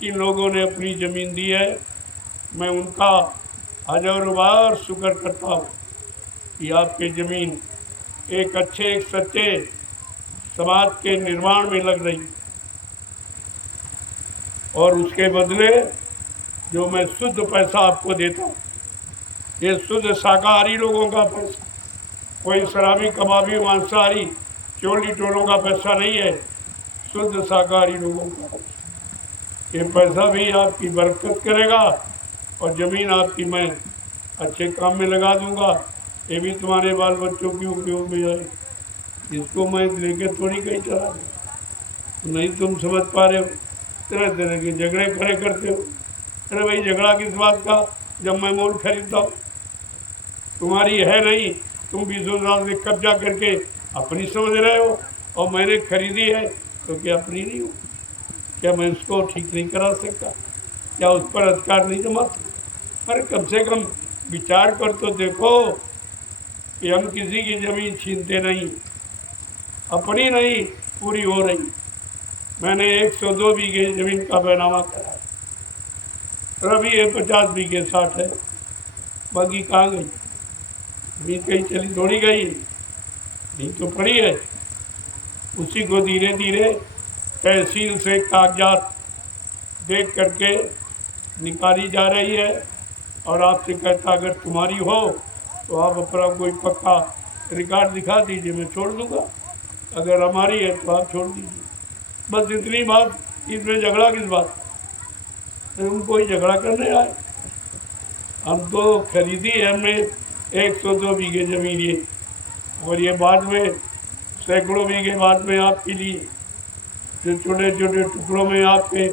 जिन लोगों ने अपनी ज़मीन दी है, मैं उनका हजारों बार शुक्र करता हूँ कि आपकी ज़मीन एक अच्छे एक सच्चे समाज के निर्माण में लग रही, और उसके बदले जो मैं शुद्ध पैसा आपको देता हूँ, ये शुद्ध शाकाहारी लोगों का पैसा, कोई शराबी कबाबी मांसाहारी चोली टोलों का पैसा नहीं है, शुद्ध शाकाहारी लोगों का पैसा। ये पैसा भी आपकी बरकत करेगा और ज़मीन आपकी मैं अच्छे काम में लगा दूंगा। ये भी तुम्हारे बाल बच्चों के उपयोग में आए, इसको मैं लेके थोड़ी कहीं चला दूँ। नहीं तुम समझ पा रहे हो, तरह तरह के झगड़े खड़े करते हो। अरे भाई झगड़ा किस बात का, जब मैं मोल खरीदता हूँ, तुम्हारी है नहीं, तुम 20 साल से कब्जा करके अपनी समझ रहे हो, और मैंने खरीदी है तो क्या अपनी नहीं हो? क्या मैं उसको ठीक नहीं करा सकता? क्या उस पर अधिकार नहीं जमा सकता? अरे कम से कम विचार कर तो देखो कि हम किसी की ज़मीन छीनते नहीं, अपनी नहीं पूरी हो रही। मैंने 102 बीघे ज़मीन का बैनामा कराया, अभी ये 50 बीघे 60 है, बाकी कहाँ गई? ज़मीन कहीं चली थोड़ी गई, नहीं तो पड़ी है। उसी को धीरे धीरे तहसील से कागजात देख करके निकाली जा रही है, और आपसे कहता अगर तुम्हारी हो तो आप अपना कोई पक्का रिकॉर्ड दिखा दीजिए, मैं छोड़ दूंगा। अगर हमारी है तो आप छोड़ दीजिए। बस इतनी बात, इसमें झगड़ा किस बात? हम कोई झगड़ा करने आए? हम तो खरीदी है हमने 102 बीघे ज़मीन ये, और ये बाद में सैकड़ों बीघे बाद में आपके लिए जो छोटे छोटे टुकड़ों में आपके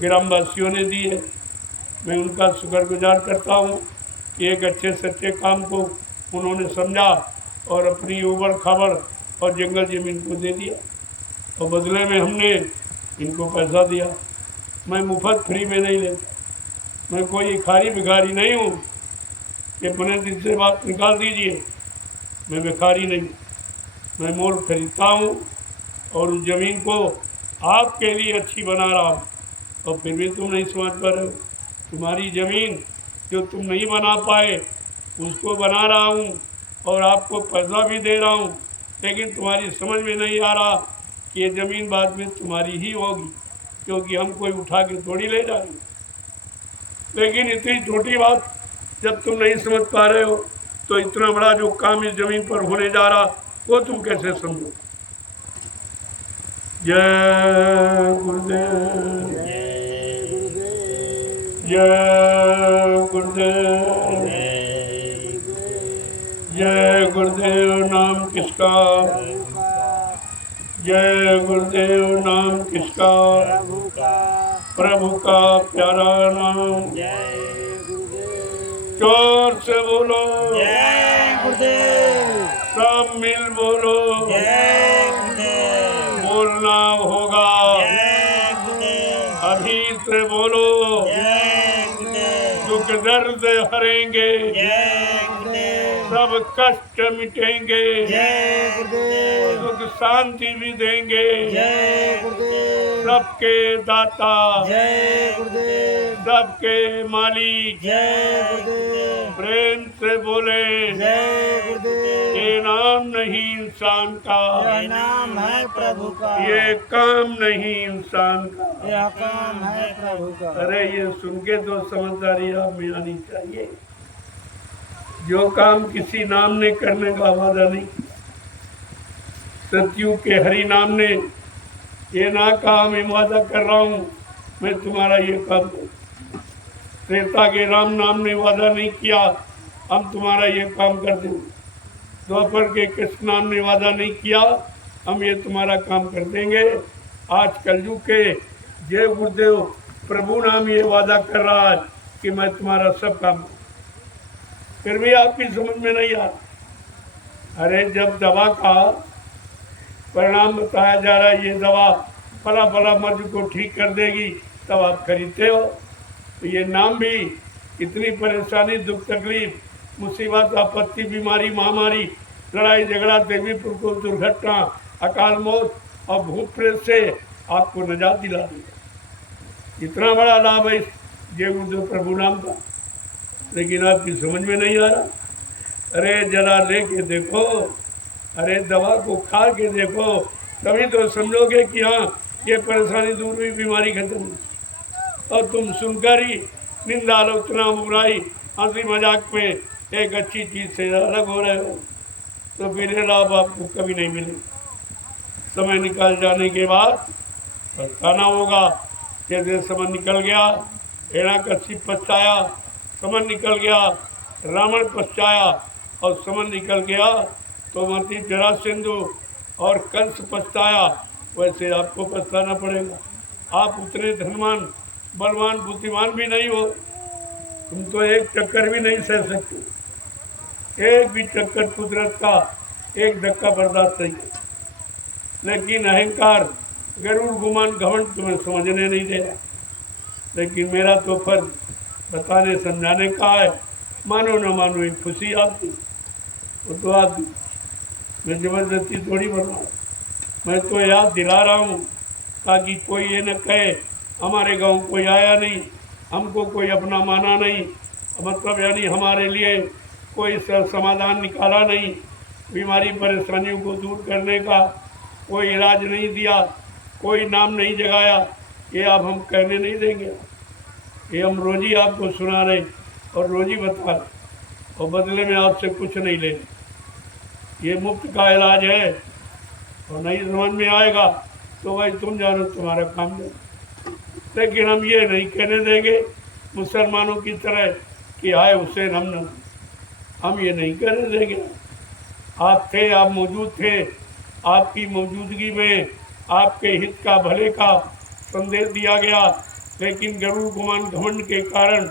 ग्रामवासियों ने दी है। मैं उनका शुक्रगुजार करता हूँ कि एक अच्छे सच्चे काम को उन्होंने समझा और अपनी उबड़ खाबड़ और जंगल ज़मीन को दे दिया, और बदले में हमने इनको पैसा दिया। मैं मुफ्त फ्री में नहीं लेता, मैं कोई भिखारी भिखारी नहीं हूँ कि अपने दिल से बात निकाल दीजिए। मैं भिखारी नहीं, मैं मोल खरीदता हूँ और उस ज़मीन को आपके लिए अच्छी बना रहा हूँ, और फिर भी तुम नहीं समझ पा रहे हो। तुम्हारी ज़मीन जो तुम नहीं बना पाए उसको बना रहा हूँ, और आपको पैसा भी दे रहा हूँ, लेकिन तुम्हारी समझ में नहीं आ रहा कि ये ज़मीन बाद में तुम्हारी ही होगी, क्योंकि हम कोई उठा के थोड़ी ले जाएंगे। लेकिन इतनी छोटी बात जब तुम नहीं समझ पा रहे हो, तो इतना बड़ा जो काम इस ज़मीन पर होने जा रहा वो तुम कैसे समझो? जय गुरुदेव, जय गुरुदेव, जय गुरुदेव नाम किसका, जय गुरुदेव नाम किसका, प्रभु का प्यारा नाम। जोर से बोलो जय गुरुदेव, सब मिल बोलो जय गुरुदेव, बोलना दुख दर्द हरेंगे, जय गुरुदेव, सब कष्ट मिटेंगे, जय गुरुदेव, सुख शांति भी देंगे, जय गुरुदेव, सबके दाता, जय गुरुदेव, सबके मालिक, जय गुरुदेव, प्रेम से बोले जय गुरुदेव। ये नाम नहीं इंसान का, यह नाम है प्रभु का, ये काम नहीं इंसान का। यह काम है प्रभु का। अरे ये सुन के तो समझदारी आप में आनी चाहिए। जो काम किसी नाम ने करने का वादा नहीं किया, सतयुग के हरि नाम ने ये ना कहा मैं वादा कर रहा हूँ मैं तुम्हारा ये काम करूँ। त्रेता के राम नाम ने वादा नहीं किया हम तुम्हारा ये काम कर देंगे। द्वापर के कृष्ण नाम ने वादा नहीं किया हम ये तुम्हारा काम कर देंगे। आज कलयुग के जय गुरुदेव प्रभु नाम ये वादा कर रहा है कि मैं तुम्हारा सब काम करूं। फिर भी आपकी समझ में नहीं आ रहा। अरे जब दवा का परिणाम बताया जा रहा है ये दवा फला फला मर्ज को ठीक कर देगी तब आप खरीदते हो। तो ये नाम भी इतनी परेशानी दुख तकलीफ मुसीबत आपत्ति बीमारी महामारी लड़ाई झगड़ा देवी प्रकोप दुर्घटना अकाल मौत और भूत प्रेत से आपको निजात दिला दिया। इतना बड़ा लाभ है इस जय गुरुदेव प्रभु नाम का, लेकिन आपकी समझ में नहीं आ रहा। अरे जरा लेके देखो, अरे दवा को खा के देखो तभी तो समझोगे कि हाँ ये परेशानी दूर हुई बीमारी खत्म हुई। और तुम सुनकर ही निंदा आलोचना बुराई हंसी मजाक में एक अच्छी चीज़ से अलग हो रहे हो तो फिर ये लाभ आपको कभी नहीं मिलेगा। समय निकल जाने के बाद पछताना होगा। जैसे समय निकल गया हिरण्यकशिप पछताया, समय निकल गया रावण पछताया और समय निकल गया तो मती जरासंधु और कंस पछताया, वैसे आपको पछताना पड़ेगा। आप उतने धनवान बलवान बुद्धिमान भी नहीं हो, तुम तो एक चक्कर भी नहीं सह सकते। एक भी चक्कर कुदरत का एक धक्का बर्दाश्त नहीं है। लेकिन अहंकार गरुड़ गुमान घमंड तुम्हें समझने नहीं दे रहा। लेकिन मेरा तो फर्ज बताने समझाने का है। मानो न मानो एक खुशी आपकी वो तो आती, मैं जबरदस्ती थोड़ी बनाऊँ। मैं तो याद दिला रहा हूँ ताकि कोई ये न कहे हमारे गांव कोई आया नहीं, हमको कोई अपना माना नहीं, मतलब यानी हमारे लिए कोई समाधान निकाला नहीं, बीमारी परेशानियों को दूर करने का कोई इलाज नहीं दिया, कोई नाम नहीं जगाया। ये अब हम कहने नहीं देंगे। ये हम रोज ही आपको सुना रहे और रोज ही बता रहे और बदले में आपसे कुछ नहीं ले। ये मुफ्त का इलाज है और नहीं समझ में आएगा तो भाई तुम जानो तुम्हारा काम है। लेकिन हम ये नहीं कहने देंगे मुसलमानों की तरह कि आए हुसैन हम ये नहीं कहने देंगे। आप थे, आप मौजूद थे, आपकी मौजूदगी में आपके हित का भले का संदेश दिया गया, लेकिन गरुड़ गुमान घमंड के कारण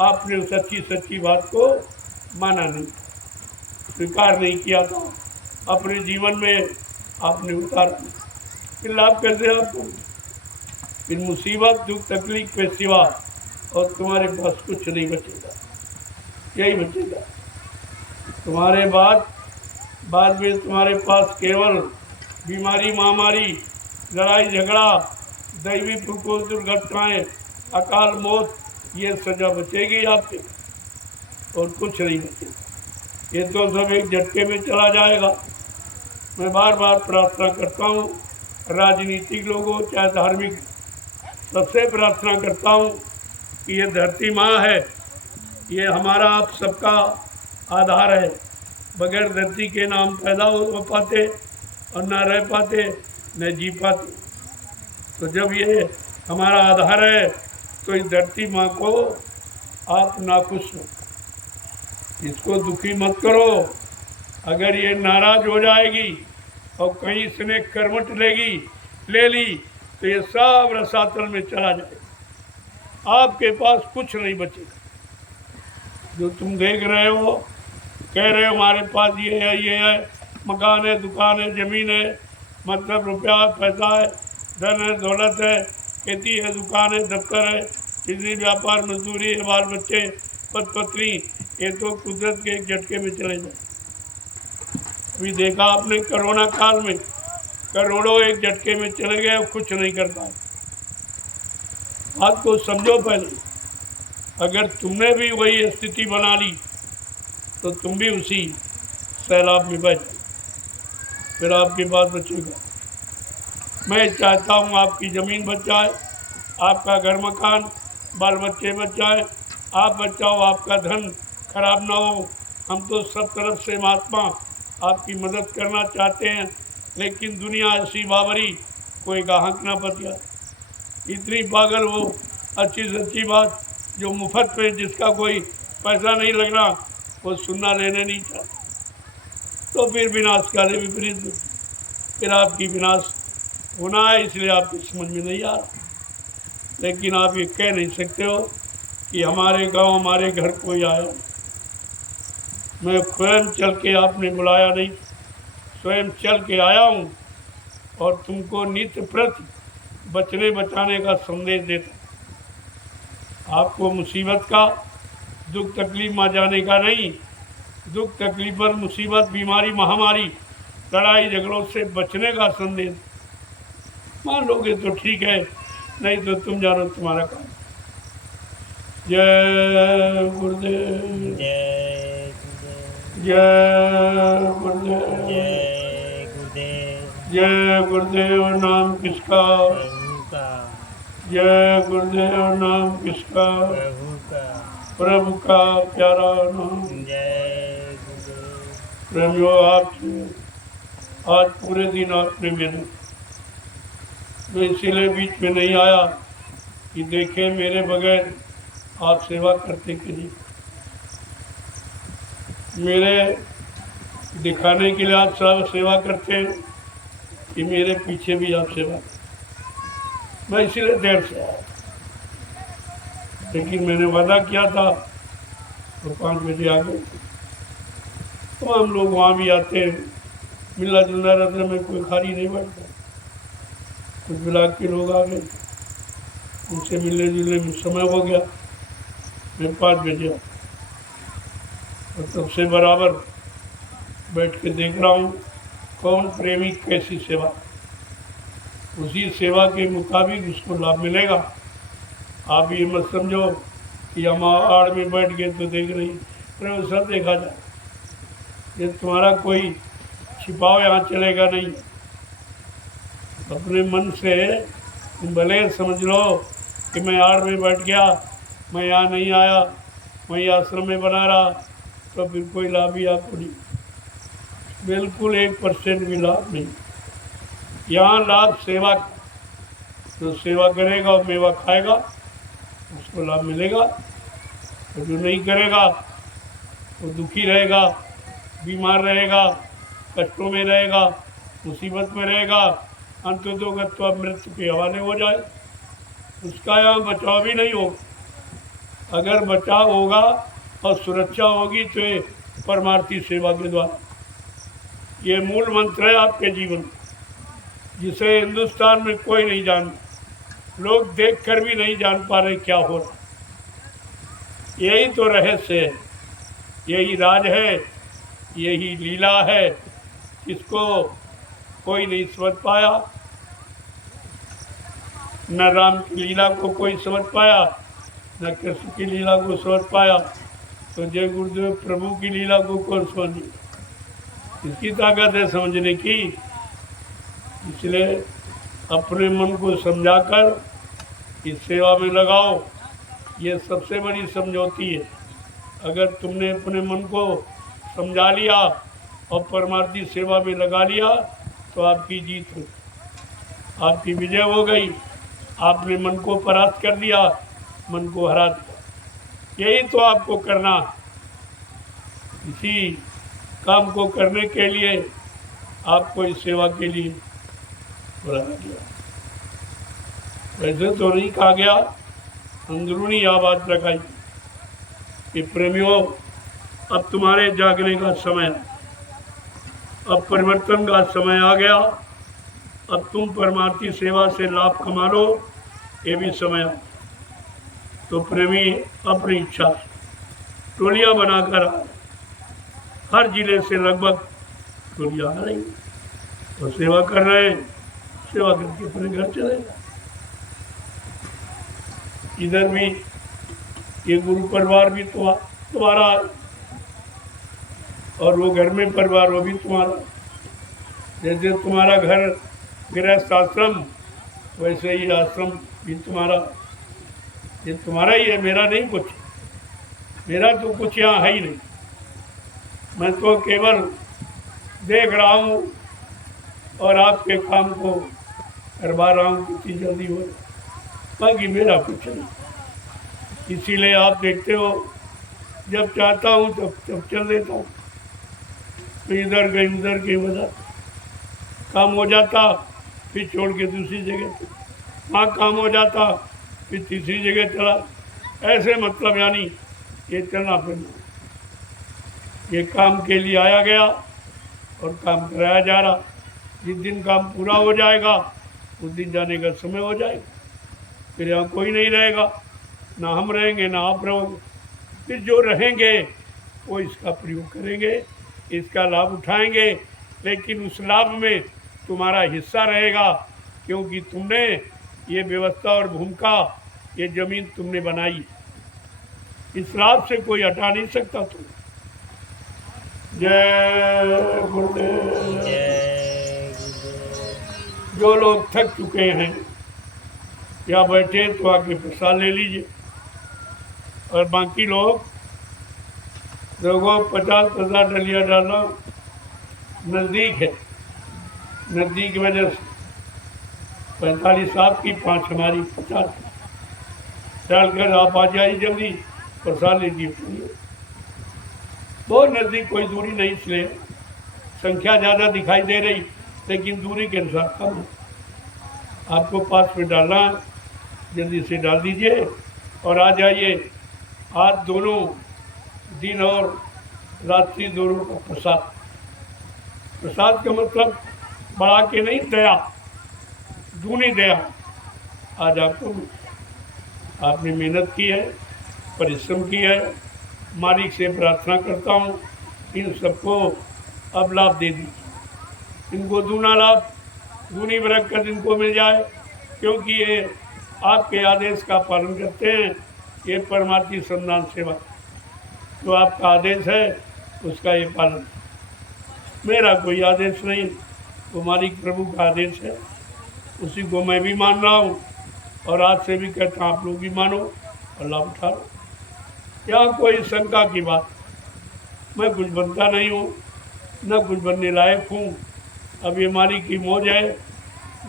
आपने सच्ची सच्ची बात को माना नहीं, स्वीकार नहीं किया था, अपने जीवन में आपने उतारा। फिर लाभ कैसे आपको? फिर मुसीबत दुख तकलीफ पे सिवा और तुम्हारे पास कुछ नहीं बचेगा। यही बचेगा तुम्हारे बाद में तुम्हारे पास केवल बीमारी महामारी लड़ाई झगड़ा दैवी प्रकोप दुर्घटनाएं अकाल मौत ये सजा बचेगी आपके और कुछ नहीं बचेगा। ये तो सब एक झटके में चला जाएगा। मैं बार बार प्रार्थना करता हूँ, राजनीतिक लोगों चाहे धार्मिक सबसे प्रार्थना करता हूँ कि ये धरती माँ है, ये हमारा आप सबका आधार है। बगैर धरती के नाम पैदा हो पाते और न रह पाते न जी पाते। तो जब ये हमारा आधार है तो इस धरती माँ को आप नाखुश हो, इसको दुखी मत करो। अगर ये नाराज हो जाएगी और कहीं इसने करवट ले ली तो ये सब रसातल में चला जाएगा। आपके पास कुछ नहीं बचेगा। जो तुम देख रहे हो, कह रहे हो हमारे पास ये है, मकान है, दुकान है, ज़मीन है, मतलब रुपया पैसा है, धन है, दौलत है, खेती है, दुकान है, दफ्तर है, बिजली, व्यापार, मजदूरी, बाल बच्चे, पत पत्नी, ये तो कुदरत के एक झटके में चले जाए। अभी देखा आपने कोरोना काल में करोड़ों एक झटके में चले गए, अब कुछ नहीं कर पाए। बात को समझो पहले। अगर तुमने भी वही स्थिति बना ली तो तुम भी उसी सैलाब में बच, फिर आपके पास बचेगा। मैं चाहता हूँ आपकी ज़मीन बच जाए, आपका घर मकान, बाल बच्चे बच जाए, आप बचाओ, आपका धन खराब ना हो। हम तो सब तरफ से महात्मा आपकी मदद करना चाहते हैं, लेकिन दुनिया ऐसी बावरी, कोई गाहक ना बचा। इतनी पागल वो अच्छी सच्ची बात जो मुफ्त में, जिसका कोई पैसा नहीं लग रहा, वो सुनना लेने नहीं चाहता। तो फिर विनाश काले विपरीत बुद्धि, फिर आपकी विनाश होना है, इसलिए आपकी समझ में नहीं आ रहा। लेकिन आप ये कह नहीं सकते हो कि हमारे गांव, हमारे घर कोई आया। मैं स्वयं चल के, आपने बुलाया नहीं, स्वयं चल के आया हूँ और तुमको नित्य प्रति बचने बचाने का संदेश देता। आपको मुसीबत का, दुख तकलीफ में जाने का नहीं, दुख तकलीफ पर, मुसीबत, बीमारी, महामारी, लड़ाई झगड़ों से बचने का संदेश। मान लोगे तो ठीक है, नहीं तो तुम जानो तुम्हारा काम। जय गुरुदेव, जय गुरुदेव, जय गुरुदेव, जय गुरुदेव। जय गुरुदेव नाम किसका, प्रभु का, जय गुरुदेव नाम किसका, प्रभु का, प्रभु का प्यारा नाम। जय गुरुदेव। प्रेमियों, आपसे आज पूरे दिन आपने मेरे, मैं इसीलिए बीच में नहीं आया कि देखे मेरे बगैर आप सेवा करते कि नहीं। मेरे दिखाने के लिए आप सब सेवा करते हैं कि मेरे पीछे भी आप सेवा करते। मैं इसीलिए देर से आया, लेकिन मैंने वादा किया था तो 5 बजे आ गए। तो हम लोग वहाँ भी आते हैं, मिलना जुलना रहता, में कोई खाली नहीं बैठता। कुछ ब्लॉक के लोग आ गए, उनसे मिलने जुलने में समय हो गया। मैं 5 बजे और तब से बराबर बैठ के देख रहा हूँ कौन प्रेमी कैसी सेवा, उसी सेवा के मुताबिक उसको लाभ मिलेगा। आप ये मत समझो कि हम आड़ में बैठ गए तो देख रही, अरे वो सब देखा जाए। ये तुम्हारा कोई छिपाव यहाँ चलेगा नहीं। अपने मन से तुम भले समझ लो कि मैं आड़ में बैठ गया, मैं यहाँ नहीं आया, मैं आश्रम में बना रहा, तो फिर कोई लाभ ही आपको नहीं, बिल्कुल 1% भी लाभ नहीं। यहाँ लाभ सेवा, जो सेवा करेगा और मेवा खाएगा उसको लाभ मिलेगा, और जो नहीं करेगा वो दुखी रहेगा, बीमार रहेगा, कष्टों में रहेगा, मुसीबत में रहेगा, अंततोगत्वा मृत्यु के हवाले हो जाए। उसका यहाँ बचाव भी नहीं होगा। अगर बचाव होगा और सुरक्षा होगी तो ये परमार्थी सेवा के द्वारा। ये मूल मंत्र है आपके जीवन, जिसे हिंदुस्तान में कोई नहीं जानता, लोग देखकर भी नहीं जान पा रहे क्या हो रहा। यही तो रहस्य है, यही राज है, यही लीला है, इसको कोई नहीं समझ पाया। न राम की लीला को कोई समझ पाया, न कृष्ण की लीला को समझ पाया, तो जय गुरुदेव प्रभु की लीला को कौन समझे। इसकी ताकत है समझने की। इसलिए अपने मन को समझाकर इस सेवा में लगाओ, ये सबसे बड़ी समझौती है। अगर तुमने अपने मन को समझा लिया और परमार्थी सेवा में लगा लिया तो आपकी जीत हो, आपकी विजय हो गई। आपने मन को परास्त कर दिया, मन को हरा दिया। यही तो आपको करना। इसी काम को करने के लिए आपको इस सेवा के लिए बुलाया गया। वैसे तो नहीं कहा गया, अंदरूनी आवाज़ लगाई कि प्रेमियों, अब तुम्हारे जागने का समय है, अब परिवर्तन का समय आ गया, अब तुम परमार्थी सेवा से लाभ कमा लो, ये भी समय आ। तो प्रेमी अपनी इच्छा से टोलियां बनाकर हर जिले से लगभग टोलियां आ रही और सेवा कर रहे हैं, सेवा करके अपने घर चले गए। इधर भी ये गुरु परिवार भी तुम्हारा है और वो घर में परिवार वो भी तुम्हारा। जैसे तुम्हारा घर गृहस्थ आश्रम वैसे ही आश्रम भी तुम्हारा। ये तुम्हारा ही है, मेरा नहीं कुछ। मेरा तो कुछ यहाँ है ही नहीं। मैं तो केवल देख रहा हूँ और आपके काम को करवा रहा हूँ कितनी जल्दी हो, बाकी मेरा कुछ नहीं। इसीलिए आप देखते हो जब चाहता हूँ तब चल देता हूँ। तो इधर के उधर की वजह काम हो जाता, फिर छोड़ के दूसरी जगह, वहाँ काम हो जाता, फिर तीसरी जगह चला। ऐसे मतलब यानी ये चलना फिरना, ये काम के लिए आया गया और काम कराया जा रहा। जिस दिन काम पूरा हो जाएगा उस दिन जाने का समय हो जाएगा, फिर यहाँ कोई नहीं रहेगा, ना हम रहेंगे ना आप रहोगे। फिर जो रहेंगे वो इसका प्रयोग करेंगे, इसका लाभ उठाएंगे, लेकिन उस लाभ में तुम्हारा हिस्सा रहेगा, क्योंकि तुमने ये व्यवस्था और भूमिका, ये जमीन तुमने बनाई। इस लाभ से कोई हटा नहीं सकता तुम। जय गुरुदेव। जय गुरुदेव। जो लोग थक चुके हैं या बैठे तो आके प्रसाद ले लीजिए, और बाकी लोग लोगों 50 डलिया डालना नज़दीक है, नज़दीक की वजह से 45 आपकी 5 हमारी 50 डालकर आप आ जाइए जल्दी, प्रसाद लीजिए। बहुत नज़दीक, कोई दूरी नहीं, इसलिए संख्या ज़्यादा दिखाई दे रही लेकिन दूरी के अनुसार कम है। आपको पास में डालना है, जल्दी से डाल दीजिए और आ जाइए। आज दोनों दिन और रात्रि दोनों का प्रसाद। प्रसाद का मतलब बढ़ा के नहीं, दया, दूनी दया आज आपको। आपने मेहनत की है, परिश्रम की है, मालिक से प्रार्थना करता हूँ इन सबको अब लाभ दे दीजिए, इनको दूना लाभ, दूनी बरकत इनको मिल जाए, क्योंकि ये आपके आदेश का पालन करते हैं। ये परमार्थी संदान सेवा जो आपका आदेश है उसका ये पालन। मेरा कोई आदेश नहीं, वो मालिक प्रभु का आदेश है, उसी को मैं भी मान रहा हूँ और आज से भी कहता हूँ आप लोग भी मानो और लाभ उठा लो। यहाँ कोई शंका की बात, मैं कुछ बनता नहीं हूँ, न कुछ बनने लायक हूँ। अब ये मालिक की मौज है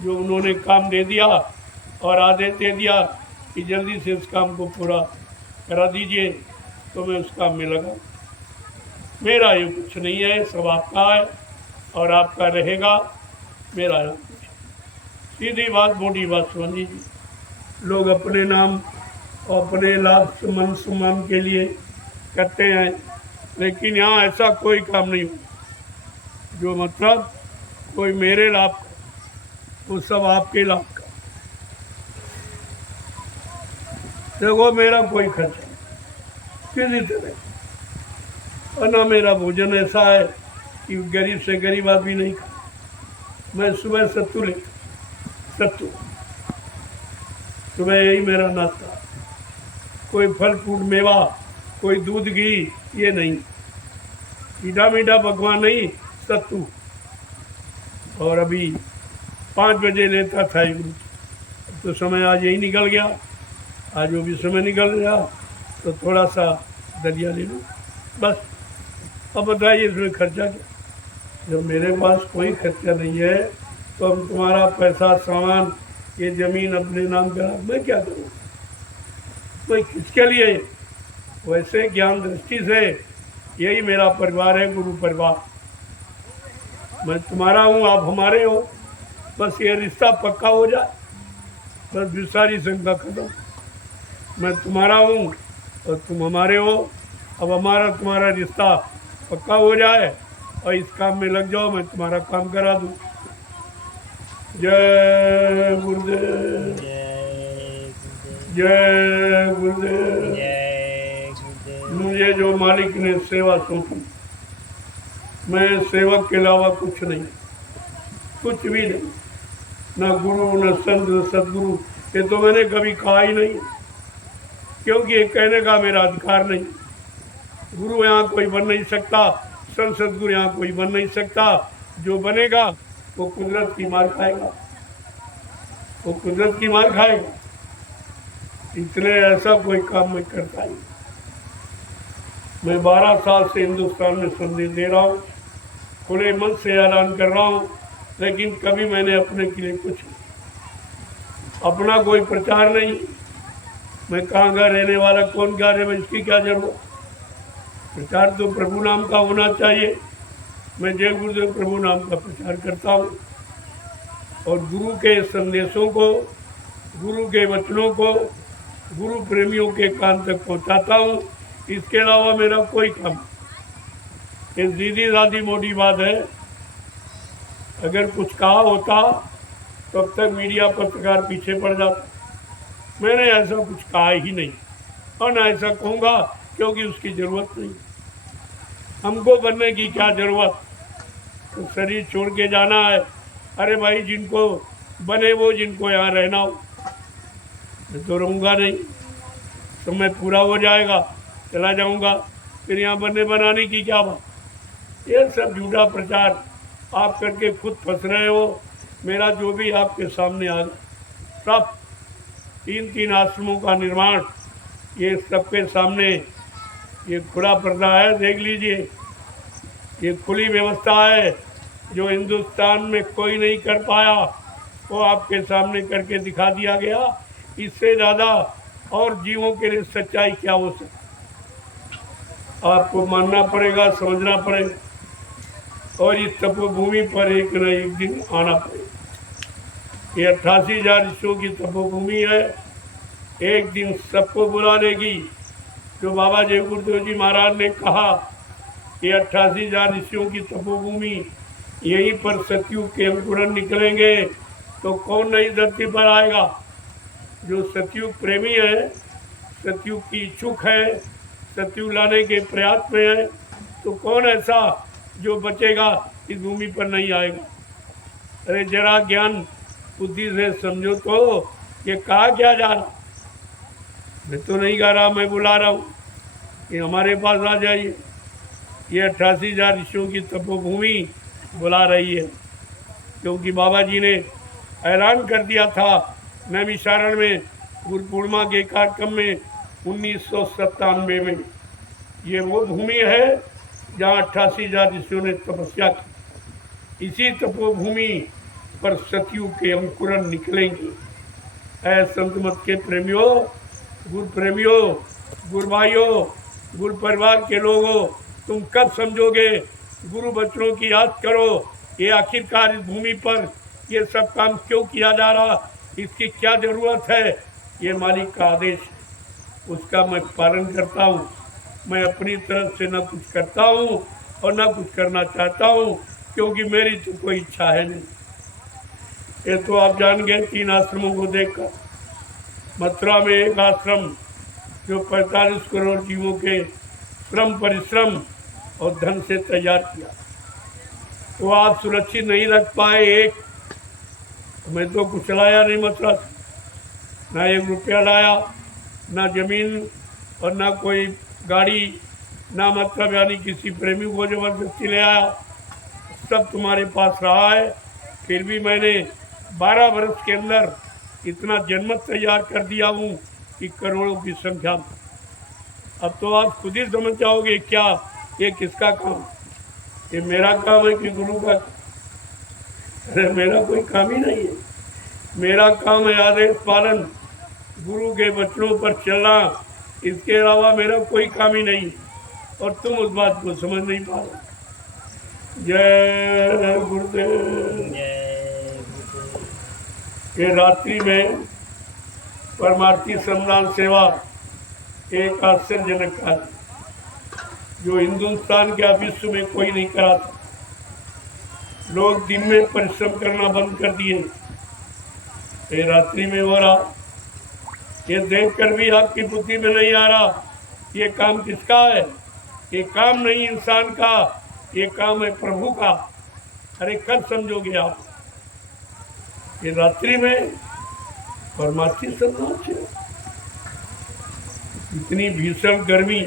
जो उन्होंने काम दे दिया और आदेश दे दिया कि जल्दी से इस काम को पूरा करा दीजिए, तो मैं उस काम में लगा। मेरा ये कुछ नहीं है, सब आपका है और आपका रहेगा, मेरा है कुछ। सीधी बात, मोटी बात समझ लीजिए। लोग अपने नाम और अपने लाभ सम्मान सम्मान के लिए करते हैं, लेकिन यहाँ ऐसा कोई काम नहीं हो जो मतलब कोई मेरे लाभ का, वो सब आपके लाभ का। देखो मेरा कोई खर्च नहीं किसी तरह, और ना मेरा भोजन ऐसा है कि गरीब से गरीब आदमी नहीं खा। मैं सुबह सत्तू लेता, सत्तू सुबह, यही मेरा नाश्ता। कोई फल फ्रूट मेवा, कोई दूध घी, ये नहीं, मीठा मीठा पकवान नहीं, सत्तू। और अभी 5 बजे लेता था एक, तो समय आज यही निकल गया, आज वो भी समय निकल गया, तो थोड़ा सा दलिया ले लूँ बस। अब बताइए इसमें खर्चा क्या? जब मेरे पास कोई खर्चा नहीं है तो हम तुम्हारा पैसा, सामान, ये ज़मीन अपने नाम करा, मैं क्या करूँ? मैं किसके लिए? वैसे ज्ञान दृष्टि से यही मेरा परिवार है, गुरु परिवार। मैं तुम्हारा हूँ, आप हमारे हो, बस ये रिश्ता पक्का हो जाए, बस फिर सारी शंका खत्म। मैं तुम्हारा हूँ और तुम हमारे हो, अब हमारा तुम्हारा रिश्ता पक्का हो जाए और इस काम में लग जाओ, मैं तुम्हारा काम करा दूँ। जय गुरुदेव। जय गुरुदेव। जय गुरुदेव। जय गुरुदेव। मुझे जो मालिक ने सेवा सौंपी, मैं सेवक के अलावा कुछ नहीं, कुछ भी नहीं, न गुरु न संत न सदगुरु, ये तो मैंने कभी कहा ही नहीं, क्योंकि ये कहने का मेरा अधिकार नहीं। गुरु यहाँ कोई बन नहीं सकता, संत सदगुरु यहाँ कोई बन नहीं सकता। जो बनेगा वो कुदरत की मार खाएगा, वो कुदरत की मार खाएगा। इसलिए ऐसा कोई काम मैं करता ही। मैं 12 साल से हिंदुस्तान में संदेश दे रहा हूँ, खुले मन से ऐलान कर रहा हूँ, लेकिन कभी मैंने अपने के लिए कुछ अपना कोई प्रचार नहीं। मैं कहाँ का रहने वाला, कौन क्या रहे, इसकी क्या जरूरत। प्रचार तो प्रभु नाम का होना चाहिए। मैं जय गुरुदेव प्रभु नाम का प्रचार करता हूँ और गुरु के संदेशों को, गुरु के वचनों को गुरु प्रेमियों के कान तक पहुँचाता हूँ। इसके अलावा मेरा कोई काम, ये सीधी सादी मोटी बात है। अगर कुछ कहा होता तो अब तक मीडिया पत्रकार पीछे पड़ जाता। मैंने ऐसा कुछ कहा ही नहीं और ना ऐसा कहूँगा, क्योंकि उसकी ज़रूरत नहीं। हमको बनने की क्या ज़रूरत, तो शरीर छोड़ के जाना है। अरे भाई, जिनको बने वो, जिनको यहाँ रहना हो। मैं तो रहूँगा नहीं, समय पूरा हो जाएगा, चला जाऊँगा, फिर यहाँ बनने बनाने की क्या बात। ये सब झूठा प्रचार आप करके खुद फंस रहे हो। मेरा जो भी आपके सामने आ गया, सब 3 आश्रमों का निर्माण, ये सबके सामने ये खुला पर्दा है, देख लीजिए। ये खुली व्यवस्था है, जो हिंदुस्तान में कोई नहीं कर पाया वो आपके सामने करके दिखा दिया गया। इससे ज़्यादा और जीवों के लिए सच्चाई क्या हो सकती, आपको मानना पड़ेगा, समझना पड़ेगा और इस तपोभूमि पर एक न एक दिन आना पड़ेगा। ये 88,000 ऋषियों की तपोभूमि है, एक दिन सबको बुला लेगी। जो बाबा जय गुरुदेव जी महाराज ने कहा, ये 88,000 ऋषियों की तपोभूमि, यहीं पर सतयुग के अंकुरन निकलेंगे तो कौन नई धरती पर आएगा। जो सतयुग प्रेमी है, सतयुग की इच्छुक है, सतयुग लाने के प्रयास में है, तो कौन ऐसा जो बचेगा इस भूमि पर नहीं आएगा। अरे जरा ज्ञान बुद्धि से समझो तो, ये कहा क्या जा रहा। मैं तो नहीं गा रहा, मैं बुला रहा हूँ कि हमारे पास आ जाइए। ये 88,000 ऋषियों की तपोभूमि बुला रही है, क्योंकि बाबा जी ने ऐलान कर दिया था नैमिषारण्य में गुरु पूर्णिमा के कार्यक्रम में 1997 में। ये वो भूमि है जहाँ 88,000 ऋषियों ने तपस्या की। इसी तपोभूमि पर सतयुग के अंकुरन निकलेंगे। ऐ संत मत के प्रेमियों, गुरु प्रेमियों, गुरु भाइयों, गुरु परिवार के लोगों, तुम कब समझोगे। गुरु बच्चों की याद करो। ये आखिरकार इस भूमि पर ये सब काम क्यों किया जा रहा, इसकी क्या ज़रूरत है। ये मालिक का आदेश, उसका मैं पालन करता हूँ। मैं अपनी तरफ से न कुछ करता हूँ और न कुछ करना चाहता हूँ, क्योंकि मेरी तो कोई इच्छा है नहीं। ये तो आप जान गए 3 आश्रमों को देखकर। मथुरा में एक आश्रम जो 45 करोड़ जीवों के श्रम परिश्रम और धन से तैयार किया, वो आप सुरक्षित नहीं रख पाए। एक मैं तो कुछ लाया नहीं मथुरा से, ना 1 रुपया लाया, ना जमीन और ना कोई गाड़ी, ना मतलब यानी किसी प्रेमी को जबरदस्ती ले आया। सब तुम्हारे पास रहा है। फिर भी मैंने 12 वर्ष के अंदर इतना जनमत तैयार कर दिया हूँ कि करोड़ों की संख्या में। अब तो आप खुद ही समझ जाओगे क्या ये किसका काम। ये मेरा काम है कि गुरु का। अरे मेरा कोई काम ही नहीं है। मेरा काम है आदेश पालन, गुरु के वचनों पर चलना। इसके अलावा मेरा कोई काम ही नहीं, और तुम उस बात को समझ नहीं पा रहे। जय गुरुदेव। ये रात्रि में परमार्थी श्रमदान सेवा एक आश्चर्यजनक कार्य, जो हिंदुस्तान के विश्व में कोई नहीं करा था। लोग दिन में परिश्रम करना बंद कर दिए, ये रात्रि में हो रहा। ये देखकर भी आपकी बुद्धि में नहीं आ रहा ये काम किसका है? ये काम नहीं इंसान का, ये काम है प्रभु का। अरे कब समझोगे आप? ये रात्रि में परमार्थी संन्यास है। इतनी भीषण गर्मी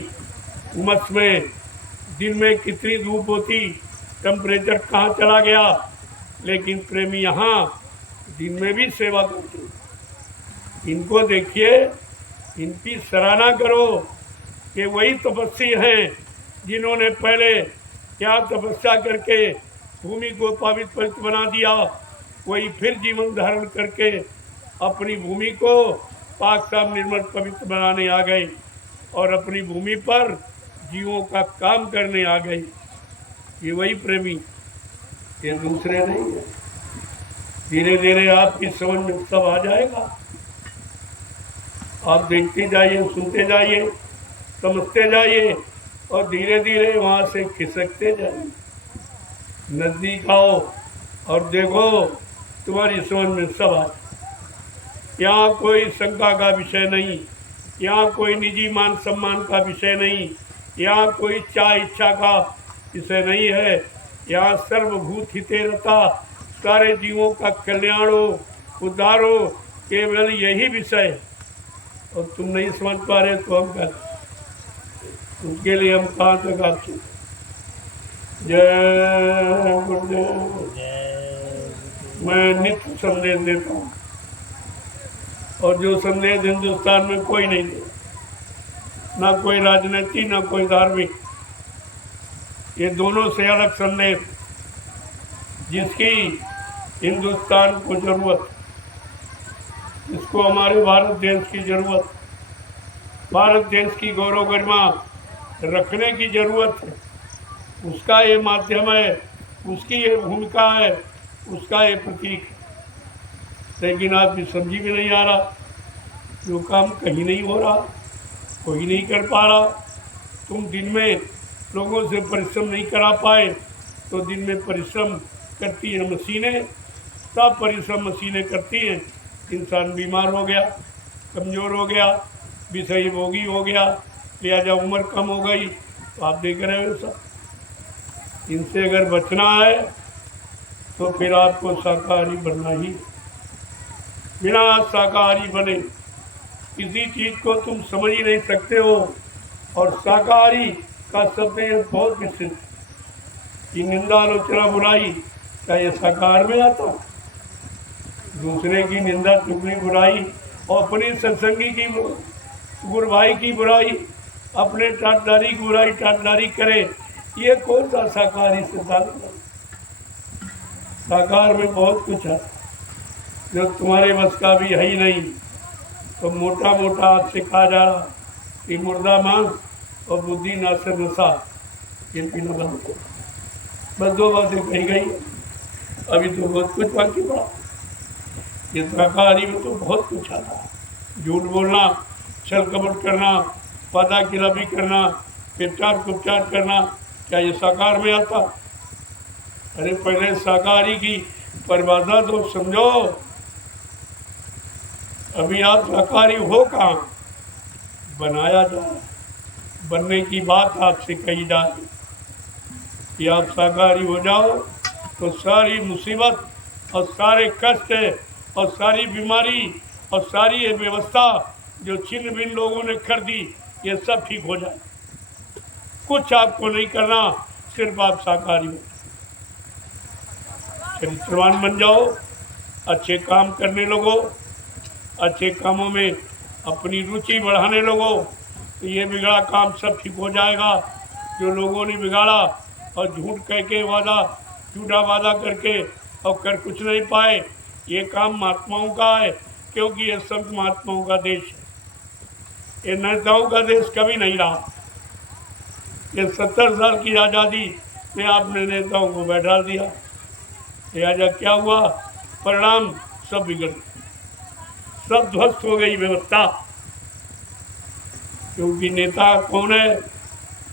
उमस में, दिन में कितनी धूप होती, टेम्परेचर कहाँ चला गया, लेकिन प्रेमी यहाँ दिन में भी सेवा करते। इनको देखिए, इनकी सराहना करो कि वही तपस्वी हैं जिन्होंने पहले क्या तपस्या करके भूमि को पवित्र बना दिया, वही फिर जीवन धारण करके अपनी भूमि को पाक साफ निर्मल पवित्र बनाने आ गए और अपनी भूमि पर जीवों का काम करने आ गए। ये वही प्रेमी, ये दूसरे नहीं है। धीरे धीरे आपकी समझ में सब आ जाएगा। आप देखते जाइए, सुनते जाइए, समझते जाइए और धीरे धीरे वहाँ से खिसकते जाइए। नज़दीक आओ और देखो, तुम्हारी समझ में सब आ। यहाँ कोई शंका का विषय नहीं, यहाँ कोई निजी मान सम्मान का विषय नहीं, यहाँ कोई चाह इच्छा का विषय नहीं है। यहाँ सर्वभूत हिते रता, सारे जीवों का कल्याण हो, उद्धार हो, केवल यही विषय है। और तुम नहीं समझ पा रहे तो हम कर, उसके लिए हम कहाँ तक आपसे। जय गुरुदेव। मैं नित्य संदेश देता हूँ और जो संदेश हिंदुस्तान में कोई नहीं दे, ना कोई राजनीति ना कोई धार्मिक। ये दोनों से अलग संदेश जिसकी हिंदुस्तान को जरूरत, इसको हमारे भारत देश की जरूरत, भारत देश की गौरव गरिमा रखने की जरूरत है। उसका ये माध्यम है, उसकी ये भूमिका है, उसका ये प्रतीक है। लेकिन आप भी समझी भी नहीं आ रहा, जो काम कहीं नहीं हो रहा, कोई नहीं कर पा रहा। तुम दिन में लोगों से परिश्रम नहीं करा पाए तो दिन में परिश्रम करती हैं मशीनें, सब परिश्रम मशीनें करती हैं। इंसान बीमार हो गया, कमज़ोर हो गया, विषयी भोगी हो गया, लिहाजा उम्र कम हो गई। तो आप देख रहे हो सब। इनसे अगर बचना है तो फिर आपको शाकाहारी बनना ही। बिना शाकाहारी बने किसी चीज़ को तुम समझ ही नहीं सकते हो। और शाकाहारी का शब्द ये बहुत विशिष्ट कि निंदा आलोचना बुराई, क्या ये शाकाहार में आता? दूसरे की निंदा चुगली बुराई और अपनी सत्संगी की गुरु भाई की बुराई, अपने टाटदारी की बुराई टाटदारी करे, ये कौन सा शाकाहारी सिद्धांत है? शाकाहार में बहुत कुछ है जो तुम्हारे बस का भी है ही नहीं। तो मोटा मोटा आपसे कहा जा रहा कि मुर्दा मांस और बुद्धि नासर नशा, ये पीना बंद करो। बस दो बातें कही गई, अभी तो बहुत कुछ बाकी पड़ा। ये शाकाहारी में तो बहुत कुछ आता है। झूठ बोलना, छल कपट करना, वादा खिलाफी करना, प्रचार कुपचार करना, क्या ये शाकाहार में आता? अरे पहले शाकाहारी की परिभाषा तो समझो। अभी आप शाकाहारी हो कहाँ? बनाया जाए, बनने की बात आपसे कही जाए कि आप शाकाहारी हो जाओ तो सारी मुसीबत और सारे कष्ट और सारी बीमारी और सारी ये व्यवस्था जो छिन्न भिन्न लोगों ने कर दी, ये सब ठीक हो जाए। कुछ आपको नहीं करना, सिर्फ आप शाकाहारी हो, चरित्रवान बन जाओ, अच्छे काम करने लगो, अच्छे कामों में अपनी रुचि बढ़ाने लगो, तो ये बिगड़ा काम सब ठीक हो जाएगा। जो लोगों ने बिगाड़ा और झूठ कह के वादा, झूठा वादा करके और कर कुछ नहीं पाए, ये काम महात्माओं का है, क्योंकि ये संत महात्माओं का देश है। ये नेताओं का देश कभी नहीं रहा। ये 70 साल की आज़ादी में आपने नेताओं को बैठा दिया, लिहाजा क्या हुआ? परिणाम सब बिगड़ गए, सब ध्वस्त हो गई व्यवस्था। क्योंकि नेता कौन है?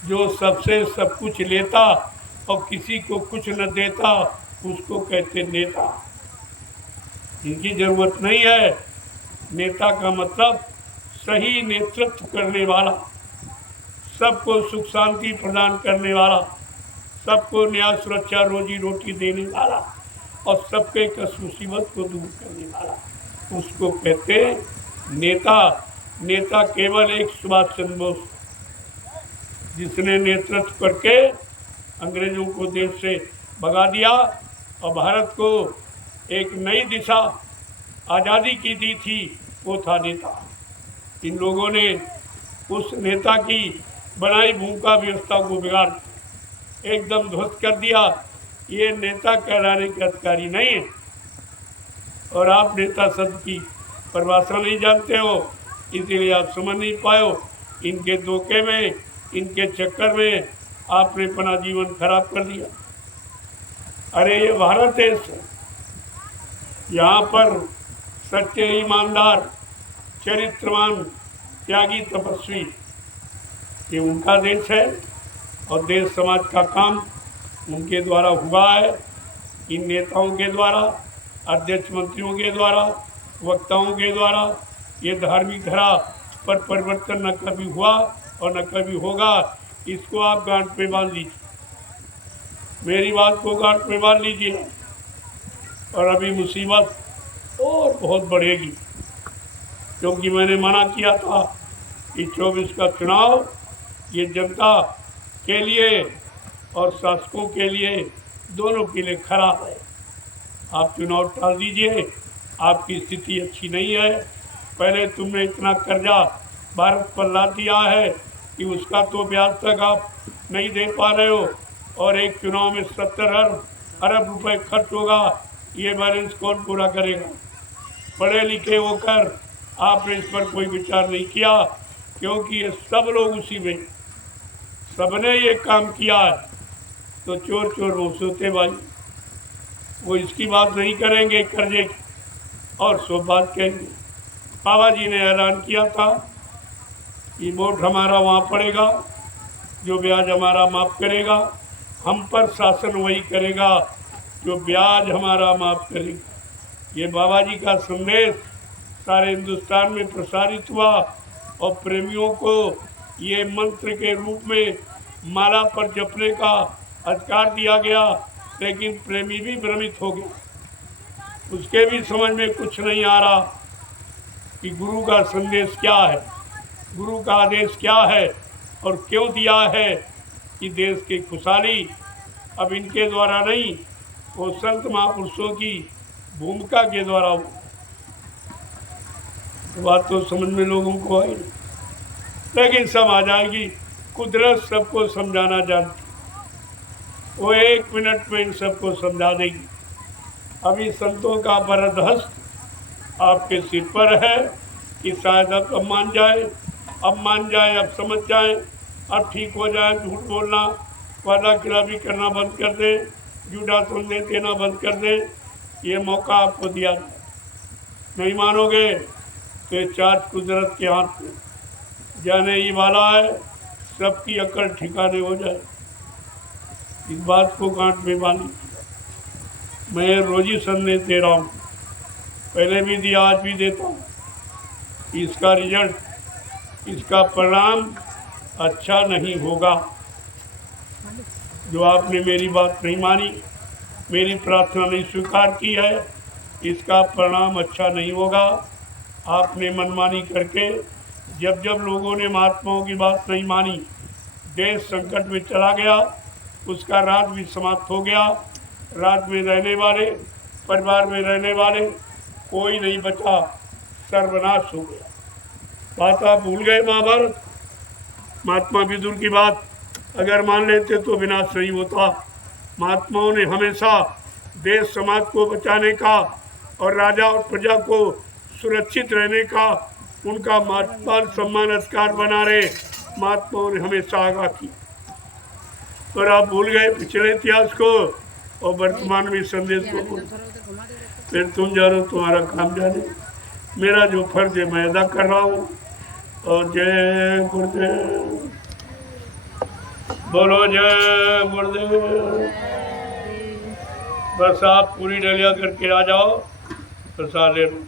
जो सबसे सब कुछ लेता और किसी को कुछ न देता, उसको कहते नेता। इनकी जरूरत नहीं है। नेता का मतलब सही नेतृत्व करने वाला, सबको सुख शांति प्रदान करने वाला, सबको न्याय सुरक्षा रोजी रोटी देने वाला और सबके कष्ट मुसीबत को दूर करने वाला, उसको कहते नेता। नेता केवल एक सुभाष चंद्र बोस, जिसने नेतृत्व करके अंग्रेजों को देश से भगा दिया और भारत को एक नई दिशा आज़ादी की दी थी, वो था नेता। इन लोगों ने उस नेता की बनाई भूमिका व्यवस्था को बिगाड़ एकदम ध्वस्त कर दिया। ये नेता कहलाने के अधिकारी नहीं है। और आप नेता शब्द की परिभाषा नहीं जानते हो, इसीलिए आप समझ नहीं पाए। इनके धोखे में, इनके चक्कर में आपने अपना जीवन खराब कर दिया। अरे ये भारत देश है, यहाँ पर सच्चे ईमानदार चरित्रवान त्यागी तपस्वी ये उनका देश है और देश समाज का काम उनके द्वारा हुआ है। इन नेताओं के द्वारा, अध्यक्ष मंत्रियों के द्वारा, वक्ताओं के द्वारा ये धार्मिक धारा पर परिवर्तन न कभी हुआ और न कभी होगा। इसको आप गांठ में बांध लीजिए, मेरी बात को गांठ में बांध लीजिए। और अभी मुसीबत और बहुत बढ़ेगी, क्योंकि मैंने मना किया था कि 24 का चुनाव ये जनता के लिए और शासकों के लिए, दोनों के लिए खराब है। आप चुनाव टाल दीजिए, आपकी स्थिति अच्छी नहीं है। पहले तुमने इतना कर्जा भारत पर ला दिया है कि उसका तो ब्याज तक आप नहीं दे पा रहे हो, और एक चुनाव में 70 अरब रुपए खर्च होगा। ये बैलेंस कौन पूरा करेगा? पढ़े लिखे होकर आपने इस पर कोई विचार नहीं किया, क्योंकि ये सब लोग उसी में, सबने ये काम किया है। तो चोर चोर वो सोते भाई, वो इसकी बात नहीं करेंगे कर्जे की, और सब बात कहेंगे। बाबा जी ने ऐलान किया था कि वोट हमारा वहाँ पड़ेगा, जो ब्याज हमारा माफ़ करेगा, हम पर शासन वही करेगा जो ब्याज हमारा माफ़ करेगा। ये बाबा जी का संदेश सारे हिंदुस्तान में प्रसारित हुआ और प्रेमियों को ये मंत्र के रूप में माला पर जपने का अधिकार दिया गया। लेकिन प्रेमी भी भ्रमित हो गया, उसके भी समझ में कुछ नहीं आ रहा कि गुरु का संदेश क्या है, गुरु का आदेश क्या है और क्यों दिया है कि देश की खुशहाली अब इनके द्वारा नहीं, वो संत महापुरुषों की भूमिका के द्वारा हो। बात तो समझ में लोगों को आई, लेकिन सब आ जाएगी। कुदरत सबको समझाना जानती, वो 1 मिनट में इन सबको समझा देगी। अभी संतों का वरद हस्त आपके सिर पर है कि शायद अब मान जाए, अब समझ जाए, अब ठीक हो जाए। झूठ बोलना, वादा खिलाफी करना बंद कर दे, झूठा संदेश देना बंद कर दे। ये मौका आपको दिया नहीं मानोगे तो ये चार्ज कुदरत के हाथ में जाने ही वाला है, सबकी अकल ठिकाने हो जाए। इस बात को गांठ में बांधी। मैं रोजी संदेश दे रहा हूँ, पहले भी दिया, आज भी देता हूँ। इसका रिजल्ट, इसका परिणाम अच्छा नहीं होगा। जो आपने मेरी बात नहीं मानी, मेरी प्रार्थना नहीं स्वीकार की है, इसका परिणाम अच्छा नहीं होगा। आपने मनमानी करके जब जब लोगों ने महात्माओं की बात नहीं मानी, देश संकट में चला गया, उसका राज भी समाप्त हो गया। राज में रहने वाले, परिवार में रहने वाले कोई नहीं बचा, सर्वनाश हो गया। बात आप भूल गए महाभारत, महात्मा विदुर की बात अगर मान लेते तो विनाश नहीं होता। महात्माओं ने हमेशा देश समाज को बचाने का और राजा और प्रजा को सुरक्षित रहने का उनका मान सम्मान अधिकार बना रहे महात्माओं ने हमेशा आगाह की। और आप भूल गए पिछले इतिहास को और वर्तमान में संदेश को। फिर तुम जानो, तुम्हारा काम जाने। मेरा जो फर्ज है मैं अदा कर रहा हूँ। और जय गुरुदेव, बोलो जय गुरुदेव। बस आप पूरी डलिया करके आ जाओ, प्रसाद ले लो।